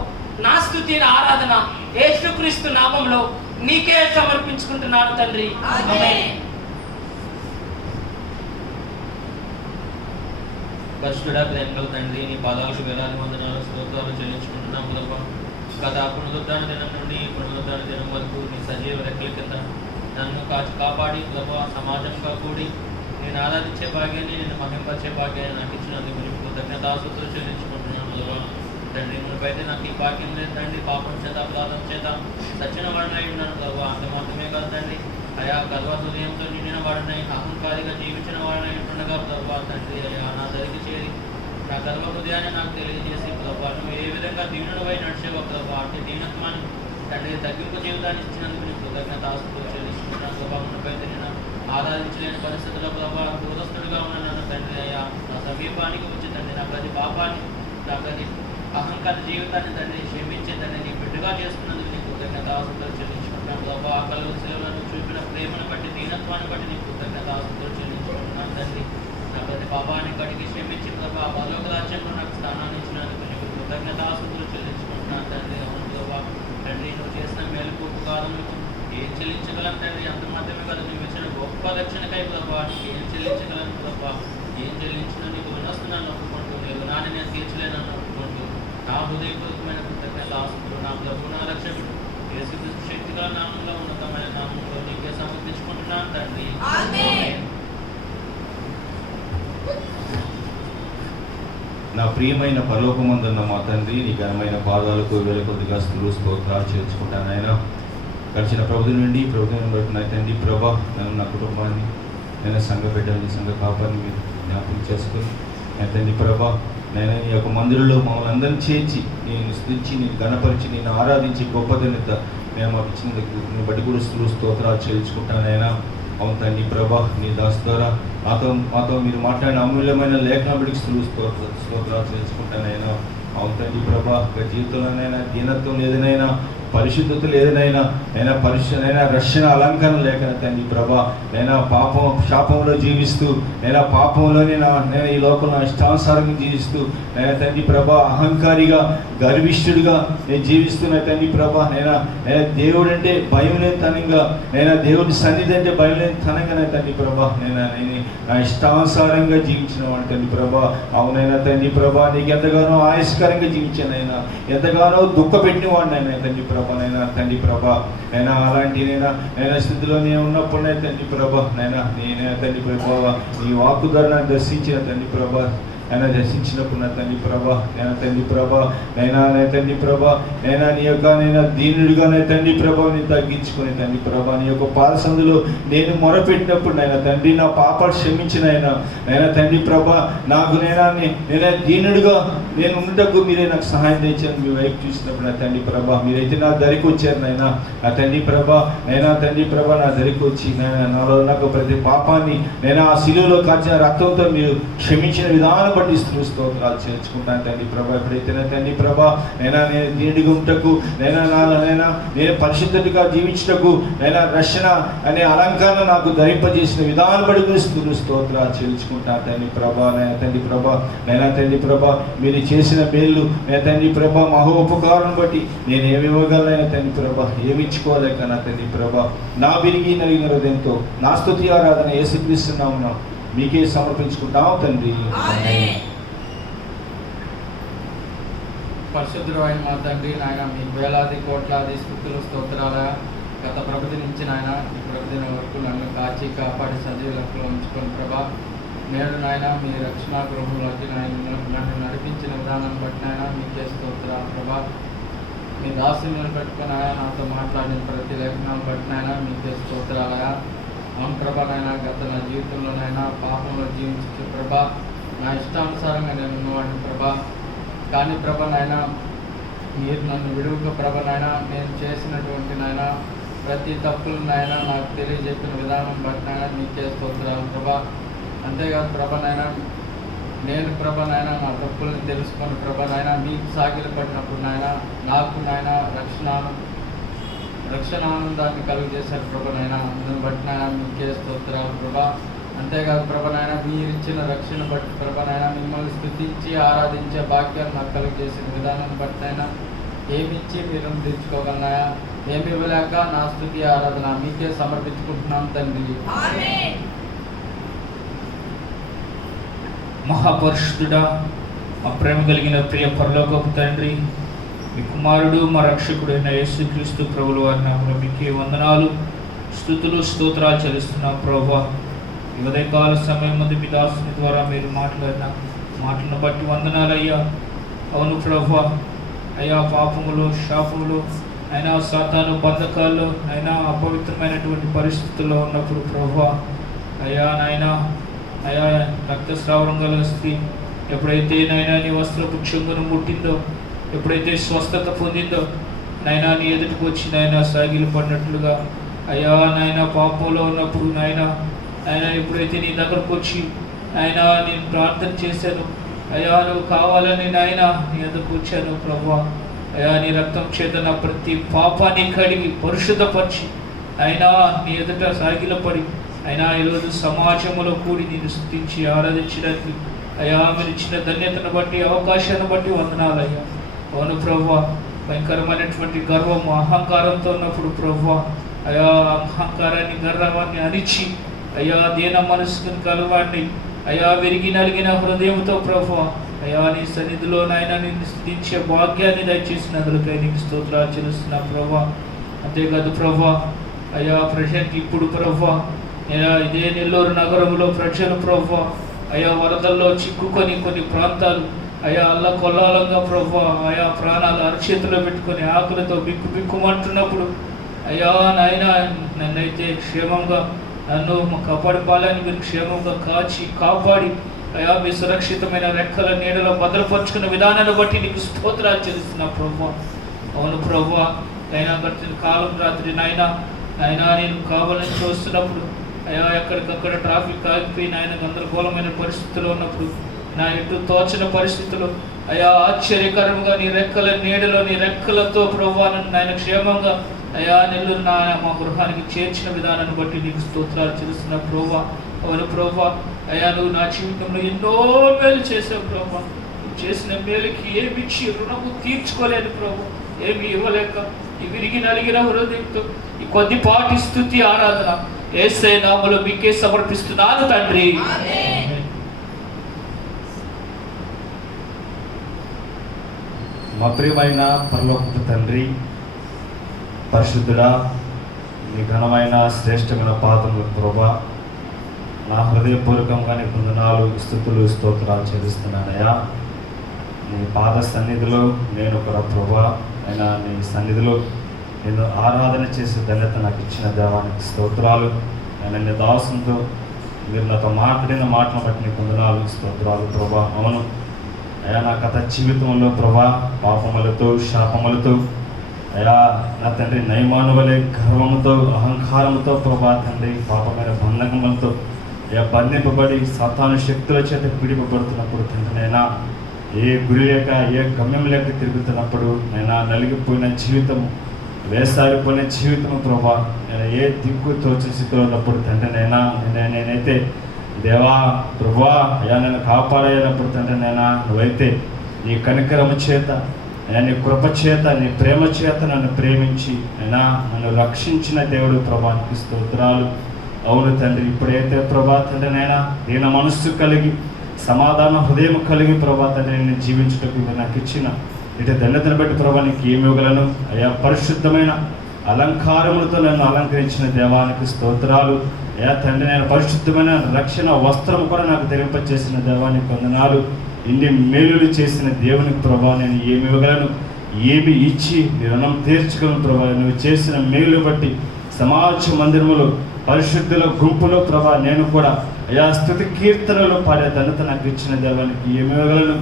నా స్తుతి ఆరాధన యేసుక్రీస్తు నామంలో నీకే సమర్పించుకుంటున్నాను తండ్రి. ఆమేన్. పరిశుద్ధుడా ప్రేమలో తండ్రి, నీ పాదాలకు వేలాది వందనాలు స్తోత్రాలు చెల్లించుకుంటున్నాము ప్రభా. గత పునరుద్ధాన దినం నుండి పునరుద్ధాన దినం వరకు నీ సజీవ రెక్కల కింద నన్ను కాపాడి ప్రభా సమాజంగా కూడి నేను ఆరాధించే భాగ్యాన్ని, నేను మహింపరిచే భాగ్యాన్ని నాకు ఇచ్చినందుకు నీకు కృతజ్ఞతాస్తుతులు చెల్లించుకుంటున్నాను ప్రభా. తండ్రి మునిపైతే నాకు ఈ భాగ్యం లేదు తండ్రి, పాపం చేత అపరాధం చేత సచ్చిన వాడినై ఉన్నాను ప్రభా. అంత మాత్రమే కాదు తండ్రి, అయా గర్వ హృదయంతో నిండిన వాడినై అహంకారిగా జీవించిన వాడినై ఉంటుండగా ప్రభా తండ్రి అయా నా దరికి చేరి నా గర్వ హృదయాన్ని నాకు తెలియజేసి ప్రభా నువ్వు ఏ విధంగా దీనుడిపై నడిచేవో ప్రభా అంటే దీనత్వాన్ని తండ్రి తగ్గింపు జీవితాన్ని ఇచ్చినందుకు నీకు కృతజ్ఞతాస్తుతులు చెల్లించుకుంటున్నాను ప్రభా. మునిపైతే నేను ఆరాధించలేని పరిస్థితుల్లో ప్రభా దూరస్తుడిగా ఉన్న నన్ను తండ్రి అయ్యా నా సమీపానికి వచ్చి తండ్రి నా ప్రతి పాపాన్ని, నా ప్రతి అహంకార జీవితాన్ని తండ్రి క్షమించే తండ్రి నీ బిడ్డగా చేసుకున్నందుకు నీకు కృతజ్ఞతాస్తుతులు చెల్లించుకుంటున్నాను ప్రభా. ఆ కలువ శిలువలను చూపిన ప్రేమను బట్టి, దీనత్వాన్ని బట్టి నీకు కృతజ్ఞతాస్తుతులు చెల్లించుకుంటున్నాను తండ్రి. నా ప్రతి పాపాన్ని కడిగి క్షమించి ప్రభా పరలోక రాజ్యంలో నాకు స్థానాన్ని ఇచ్చినందుకు నీకు కృతజ్ఞతాస్తుతులు చెల్లించుకుంటున్నాను తండ్రి. అవును ప్రభా తండ్రి నువ్వు చేసిన మేలుకు ఉపకారములకు ఏం చెల్లించగలను తండ్రి, అంత మాత్రమే కదా నువ్వు ఇచ్చిన గొప్ప రక్షణకై ప్రభా నీకు ఏం చెల్లించగలను ప్రభా. ఏం చెల్లించినా నీకు వినస్తున్నాను ఒప్పుకుంటూ, నీ రుణాన్ని నేను తీర్చలేనని ఒప్పుకుంటూ నా హృదయపూర్వకమైన కృతజ్ఞత దాసుడు నా ప్రభు నా రక్షకుడు యేసుక్రీస్తు శక్తిగల నామంలో ఉన్నతమైన నామంలో నీకే సమర్పించుకుంటున్నాను తండ్రి. ఆమేన్. నా ప్రియమైన పరలోకమందున్న మా తండ్రి, నీ ఘనమైన పాదాలకు వేల కొద్దిగా స్తోత్రాలు చేర్చుకుంటాను ఆయన. గడిచిన ప్రభుత్వం నుండి ప్రభుత్వం బట్టి నా తండ్రి ప్రభా, నన్ను నా కుటుంబాన్ని నేను సంఘ బిడ్డని సంఘ కాపాన్ని మీరు జ్ఞాపకం చేసుకుని నా తండ్రి ప్రభా, నేను ఈ యొక్క మందిరంలో మమ్మల్ని అందరినీ చేర్చి నేను స్తుతించి నేను గణపరిచి నేను ఆరాధించి గొప్పదనిత నేను మాకు ఇచ్చిన దగ్గర బట్టి కూడా స్తోత్రాలు చేర్చుకుంటానైనా. అవును తండ్రి ప్రభా, నీ దాస్ ద్వారా మాతో మీరు మాట్లాడిన అమూల్యమైన లేఖనాబడికి స్తోత్రాలు చేర్చుకుంటానైనా. అవును తండ్రి ప్రభా, జీవితంలోనైనా దీనత్వం లేదనైనా పరిశుద్ధత లేదనైనా అయినా పరిశుద్ధైనా రక్షణ అలంకరణ లేకన తండ్రి ప్రభా, నేను శాపంలో జీవిస్తూ నేను పాపంలో నేను ఈ లోకంలో ఇష్టానుసారంగా జీవిస్తూ నేను తండ్రి ప్రభా అహంకారిగా గర్విష్ఠుడిగా నేను జీవిస్తున్నా తండ్రి ప్రభా. నేను దేవుడు అంటే భయం లేని తనంగా, నేను దేవుడి సన్నిధి అంటే భయం లేని తనంగా నేను తండ్రి ప్రభా నేను నా ఇష్టానుసారంగా జీవించిన వాడు తండ్రి ప్రభా. అవునైనా తండ్రి ప్రభా, నీకు ఎంతగానో ఆయుష్కరంగా జీవించానైనా, ఎంతగానో దుఃఖ పెట్టిన వాడినైనా తండ్రి ప్రభానైనా తండ్రి ప్రభా. అయినా అలాంటి నేను స్థితిలో నేను ఉన్నప్పుడునే తండ్రి ప్రభా నేనే తండ్రి ప్రభా నీ వాక్కు ద్వారా దర్శించిన తండ్రి ప్రభా అయినా దర్శించినప్పుడు నా తండ్రి ప్రభా తండ్రి ప్రభా తండ్రి ప్రభా నీ యొక్క దీనుడిగా తండ్రి ప్రభా నీ తగ్గించుకుని తండ్రి ప్రభా నీ యొక్క పాదసందులో నేను మొరపెట్టినప్పుడు తండ్రి నా పాపాలు క్షమించిన తండ్రి ప్రభా నాకు నేనే దీనుడిగా నేను ఉండటకు మీరే నాకు సహాయం తెచ్చాను. మీ వైపు చూసినప్పుడు నా తండ్రి ప్రభా మీరైతే నా దరికి వచ్చారు నా తండ్రి ప్రభా తండ్రి ప్రభా నా దరికి వచ్చి నాలో నాకు ప్రతి పాపాన్ని ఆ శిలువలో కాచిన రక్తంతో మీరు క్షమించిన విధానం బట్టి స్తోత్రాలు చేర్చుకుంటాను తండ్రి ప్రభా. ఎప్పుడైతే తండ్రి ప్రభా నేను దీనిగా ఉంటకు నేను పరిశుద్ధుడిగా జీవించటకు రక్షణ అనే అలంకరణ నాకు ధరింపజేసిన విధానం బట్టి స్తోత్రాలు చేర్చుకుంటాను తండ్రి ప్రభా. తండ్రి ప్రభా తండ్రి ప్రభా మీరు చేసిన మేలు తండ్రి ప్రభా మహోపకారం బట్టి నేను ఏమి ఇవ్వగలనైనా తండ్రి ప్రభా ఏమిచ్చుకోలేక నా తండ్రి ప్రభా నా విరిగి నలిగిన హృదయంతో నా స్తుతి ఆరాధన యేసుక్రీస్తు నామమున మీకే సమర్పించుకుంటాం తండ్రి. పరిశుద్ధుడు అయిన మా తండ్రి నాయన మీకు వేలాది కోట్లాది స్తుతులు స్తోత్రాల గత ప్రభుత్వం నుంచి నాయన ఈ ప్రభుత్వం వరకు నన్ను కాచి కాపాడి సజీవులకు ఉంచుకొని ప్రభా నేడు నాయన మీ రక్షణ గృహంలోకి నన్ను నడిపించిన విధానం బట్టి నాయన మీకే స్తోత్రాలు ప్రభా. మీ దాసులను పెట్టుకుని ఆయన నాతో మాట్లాడిన ప్రతి లేఖనాన్ని బట్టి నాయన మీకే స్తోత్రాలయా. అవును ప్రభా నాయన గత నా జీవితంలోనైనా పాపంలో జీవించే ప్రభా నా ఇష్టానుసారంగా నేను ఉన్నవాడిని ప్రభా. కానీ ప్రభా నాయన మీరు నన్ను విడువక ప్రభా నాయన నేను చేసినటువంటి నాయన ప్రతి తప్పులు నాయన నాకు తెలియజెప్పిన విధానం బట్టి నాయన మీకే స్తోత్రాలు ప్రభా. అంతేకాదు ప్రభా నాయన నేను ప్రభా నాయన నా తప్పులను తెలుసుకొని ప్రభా నాయన మీకు సాగిలు పడినప్పుడు నాయన నాకు నాయన రక్షణ ఆనందాన్ని కలుగజేశారు ప్రభా నాయన. అందుని బట్టి నాయన మీకే స్తోత్రాలు ప్రభా. అంతేకాదు ప్రభా నాయన మీరు ఇచ్చిన రక్షణ బట్టి ప్రభా నాయన మిమ్మల్ని స్తుతించి ఆరాధించే భాగ్యాన్ని నాకు కలుగజేసిన విధానం బట్టి నాయన ఏమిచ్చి మీరు తెచ్చుకోగలనాయా, ఏమి ఇవ్వలేక నా స్తుతి ఆరాధన మీకే సమర్పించుకుంటున్నాం తండ్రి. మహాపరిశుద్ధుడా, మా ప్రేమ కలిగిన ప్రియ పరలోకపు తండ్రి, మీ కుమారుడు మా రక్షకుడైన యేసుక్రీస్తు ప్రభుల వారి నామములో మీకే వందనాలు స్తుతులు స్తోత్రాలు చెల్లిస్తున్నాం ప్రభువా. ఈ ఉదయకాల సమయం ముందు మీ దాసుని ద్వారా మీరు మాట్లాడిన మాటలను బట్టి వందనాలయ్యా. అవును ప్రభువా, అయ్యా పాపములు శాపములు అయినా సాతాను బంధకాల్లో అయినా అపవిత్రమైనటువంటి పరిస్థితుల్లో ఉన్నప్పుడు ప్రభువా అయ్యా నాయనా అయా రక్తస్రావం గల స్త్రీ ఎప్పుడైతే నాయనా నీ వస్త్రపు చెంగును ముట్టిందో, ఎప్పుడైతే స్వస్థత పొందిందో నాయనా నీ ఎదుటికి వచ్చి నాయన సాగిలు పడినట్లుగా అయ్యా నాయన పాపంలో ఉన్నప్పుడు నాయన ఆయన ఎప్పుడైతే నీ దగ్గరకు వచ్చి ఆయన నేను ప్రార్థన చేశాను అయ్యా నువ్వు కావాలని నాయన నీ ఎదురుకు వచ్చాను ప్రభువా. అయ్యా నీ రక్తం చేత నా ప్రతి పాపాన్ని కడిగి పరిశుద్ధపరిచి అయినా నీ ఎదుట సాగిలపడి అయినా ఈరోజు సమాజంలో కూడి నేను స్తుతించి ఆరాధించడానికి అయ్యా మీరు ఇచ్చిన ధన్యతను బట్టి అవకాశాన్ని బట్టి వందనాలయ్యా. అవును ప్రభువా, భయంకరమైనటువంటి గర్వము అహంకారంతో ఉన్నప్పుడు ప్రభువా అయ్యా అహంకారాన్ని గర్వాన్ని అణిచి అయ్యా దీన మనసుకుని కలవాడిని అయ్యా విరిగి నలిగిన హృదయంతో ప్రభువా అయ్యా నీ సన్నిధిలో నాయన నిన్ను స్తుతించే భాగ్యాన్ని దయచేసినందుకై నీకు స్తోత్రాలు చెల్లిస్తున్నా ప్రభా. అంతేకాదు ప్రభా అయ్యా ప్రజెంట్ ఇప్పుడు ప్రభా అయ్యా ఇదే నెల్లూరు నగరంలో ప్రజలు ప్రభా అయ్యా వరదల్లో చిక్కుకొని కొన్ని ప్రాంతాలు అయ్యా అల్లకొల్లాలంగా ప్రభా అయా ప్రాణాలు అరచేతిలో పెట్టుకొని ఆకులతో బిక్కుమంటున్నప్పుడు అయ్యా నాయన నన్నైతే క్షేమంగా నన్ను కాపాడిపాలని మీరు క్షేమంగా కాపాడి అయా మీ సురక్షితమైన రెక్కల నీడలో భద్రపరుచుకున్న విధానాన్ని బట్టి నీకు స్తోత్రాలు చెల్లిస్తున్నా ప్రభా. అవును ప్రభా అయినా గడిచిన కాలం రాత్రి నాయన నేను కావాలని చూస్తున్నప్పుడు అయ్యా ఎక్కడికక్కడ ట్రాఫిక్ ఆగిపోయి నాయన గందరగోళమైన పరిస్థితుల్లో ఉన్నప్పుడు నా ఎటు తోచిన పరిస్థితులు అయ్యా ఆశ్చర్యకరంగా నీ రెక్కల నీడలో నీ రెక్కలతో ప్రభా నాయన క్షేమంగా అయ్యా నెల్లూరు మా గృహానికి చేర్చిన విధానాన్ని బట్టి నీకు స్తోత్రాలు చెల్లిస్తున్నా ప్రభా. అవును ప్రభా అయ్యా నువ్వు నా జీవితంలో ఎన్నో మేలు చేసావు ప్రభా. నువ్వు చేసిన మేలుకి ఏమి ఇచ్చి రుణము తీర్చుకోలేను ప్రభా. ఏమి ఇవ్వలేక ఈ విరిగి నలిగిన హృదయంతో ఈ కొద్దిపాటి స్తుతి ఆరాధన యేసయ్య నామములో మీకే సమర్పిస్తున్నాను తండ్రి. మా ప్రియమైన పరలోకపు తండ్రి, పరిశుద్ధుడా, నీ ఘనమైన శ్రేష్టమైన పాదములకు ప్రభా నా హృదయపూర్వకంగా నీ వందనాలు స్తుతులు స్తోత్రాలు చెల్లిస్తున్నానయ్యా. నీ పాద సన్నిధిలో నేను కూడా ప్రభా అయినా నీ సన్నిధిలో నేను ఆరాధన చేసే ధన్యత నాకు ఇచ్చిన దేవానికి స్తోత్రాలు. నేను నీ దాసుతో మీరు నాతో మాట్లాడిన మాటను బట్టి నీకు వందనాలు స్తోత్రాలు ప్రభా. అవును అయ్యా నా కథ జీవితంలో ప్రభా పాపములతో శాపములతో అయ్యా నా తండ్రి నయమానువలే గర్వముతో అహంకారముతో ప్రభా తండ్రి పాపమైన బంధకములతో అయ్యా బంధింపబడి సాతాను శక్తుల చేత పీడిపబడుతున్నప్పుడు తండ్రి నైనా ఏ గురి లేక ఏ గమ్యం లేక తిరుగుతున్నప్పుడు నైనా నలిగిపోయిన జీవితం వేసారిపోయిన జీవితం ప్రభా నేను ఏ దిక్కు తోచిన స్థితిలో ఉన్నప్పుడు తండ్రి నైనా నేనైతే దేవా ప్రభా అయ్యా నన్ను కాపాడేటప్పుడు తండ్రి నైనా నువ్వైతే నీ కనికరము చేత నీ కృప చేత నీ ప్రేమ చేత నన్ను ప్రేమించి అయినా నన్ను రక్షించిన దేవుడు ప్రభానికి స్తోత్రాలు. అవును తండ్రి ఇప్పుడైతే ప్రభా తండ్రి నైనా దీన మనస్సు కలిగి సమాధాన హృదయం కలిగి ప్రభా తండ్రి నేను జీవించుటకు నాకు ఇచ్చిన ఇటు ధన్యతను బట్టి ప్రభా నీకు ఏమి ఇవ్వగలను అయ్యా. పరిశుద్ధమైన అలంకారములతో నన్ను అలంకరించిన దేవానికి స్తోత్రాలు అయ్యా తండ్రి. నేను పరిశుద్ధమైన రక్షణ వస్త్రం కూడా నాకు ధరింపచేసిన దేవానికి వందనాలు. ఇన్ని మేలులు చేసిన దేవునికి ప్రభా నేను ఏమి ఇవ్వగలను, ఏమి ఇచ్చి నీ రుణం తీర్చుకోను ప్రభా. నువ్వు చేసిన మేలు బట్టి సమాజ మందిరములో పరిశుద్ధుల గుంపులో ప్రభా నేను కూడా అయా స్తుతి కీర్తనలు పాడే ధన్యత నాకు ఇచ్చిన దేవానికి ఏమి ఇవ్వగలను,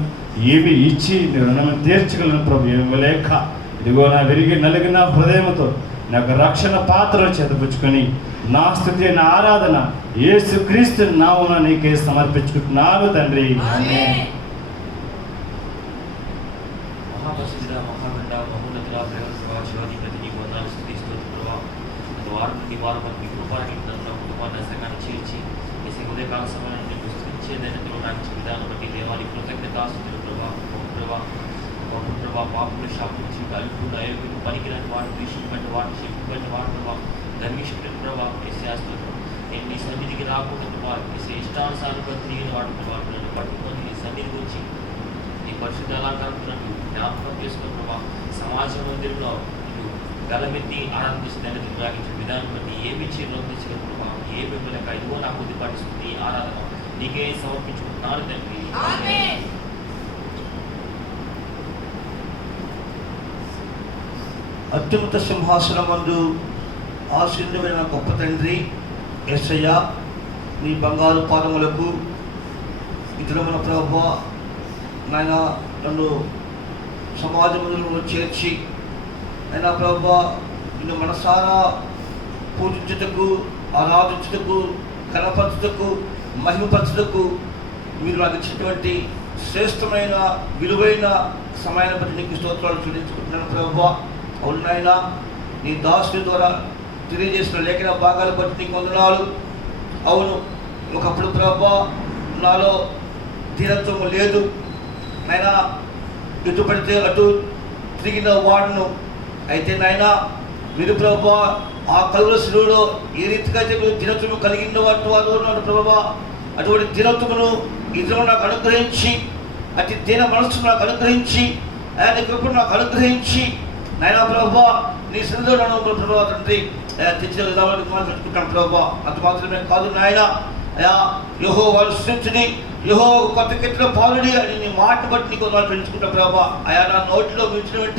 ఏమి ఇచ్చి నీ రుణం తీర్చగలను ప్రభు. ఏమి లేక ఇదిగో నా విరిగి నలిగిన హృదయంతో నాకు రక్షణ పాత్రలు చేతపుచ్చుకొని నా స్తుతి నా ఆరాధన యేసుక్రీస్తు నామమున నీకే సమర్పించుకుంటున్నాను తండ్రి. మహాపరిశుద్ధుడా, మహాగండ, మహోన్నతుడా, ప్రేమ శివాధిపతి నీకు వందనాలు స్తుతిస్తూ ప్రభా. వారం నుండి వారం వరకు మీ కృపాన్ని నన్ను కుటుంబాన్ని సంఘాన్ని చేర్చి ఈ ఉదయకాల సమయాన్ని నీకు స్తుతించే ధన్యతలో నాకు విధానం బట్టి దేవానికి కృతజ్ఞతాస్తుతులు ప్రభా. ప్రభా పాపులు శాపం నుంచి అల్పుడు అయోగ్యుడు పనికిరాని వాడు ద్వేషింపబడిన వాడు శిల్పబడిన వాడు ప్రభా ధర్మిష్ఠుడు ప్రభా శాస్త్రం నేను నీ సన్నిధికి రాకుండా ప్రభా ఇష్టానుసారంగా తిరిగిన వాడు ప్రభా నన్ను పట్టుకొని నీ సన్నిధికి వచ్చి నీ పరిశుద్ధ అలంకారంతో జ్ఞాపకం చేసుకున్న ప్రభా సమాజ మందిరంలో నువ్వు గలమెత్తి ఆరాధించి దాన్ని నిర్వహించిన విధానం బట్టి ఏమి చేసిన ప్రభా ఏ బిడ్డలక ఇదిగో నాకు ఉద్దిపడిస్తుంది ఆరాధన నీకే సమర్పించుకుంటున్నాను తండ్రి. అత్యున్నత సింహాసనమందు ఆశీర్వదించిన గొప్ప తండ్రి యేసయ్య నీ బంగారు పాదములకు ఇతరమైన ప్రభువా నాయన నన్ను సమాజ మందిరంలో చేర్చి అయినా ప్రభువా నిన్ను మనసారా పూజించుటకు ఆరాధించుటకు కనపరచుటకు మహిమపరచుటకు మీరు నాకు ఇచ్చినటువంటి శ్రేష్టమైన విలువైన సమయాన్ని బట్టి నీకు స్తోత్రాలు చెల్లించుకుంటున్నాను ప్రభువా. అవునైనా నీ దాసుని ద్వారా తెలియజేసిన లేఖన భాగాలు బట్టి నీకు వందనాలు. అవును ఒకప్పుడు ప్రభా నాలో దీనత్వం లేదు నాయనా, ఎటు పడితే అటు తిరిగిన వాడును. అయితే నాయనా మీరు ప్రభా ఆ కలువ శిలువలో ఏ రీతిగా అయితే మీరు దినత్వము కలిగిన వారు ఉన్నారు ప్రభా, అటువంటి దినత్వమును ఇతరులు నాకు అనుగ్రహించి అతి దీన మనస్సు నాకు అనుగ్రహించి ఆయన కృపను నాకు అనుగ్రహించి నాయన ప్రభువా నీ సన్నిధిలో నన్ను ప్రభావ తండ్రి తెచ్చిన విధానానికి మనం పెట్టుకుంటాం ప్రభావ. అంత మాత్రమే కాదు నాయన అయా యెహోవాను స్తుతించుడి, యెహోవా కొత్త కెట్టిన పాలుడి అని నీ మాట బట్టి నీకు పెంచుకుంటాం ప్రభావ. అయా నా నోటిలో మించినటువంటి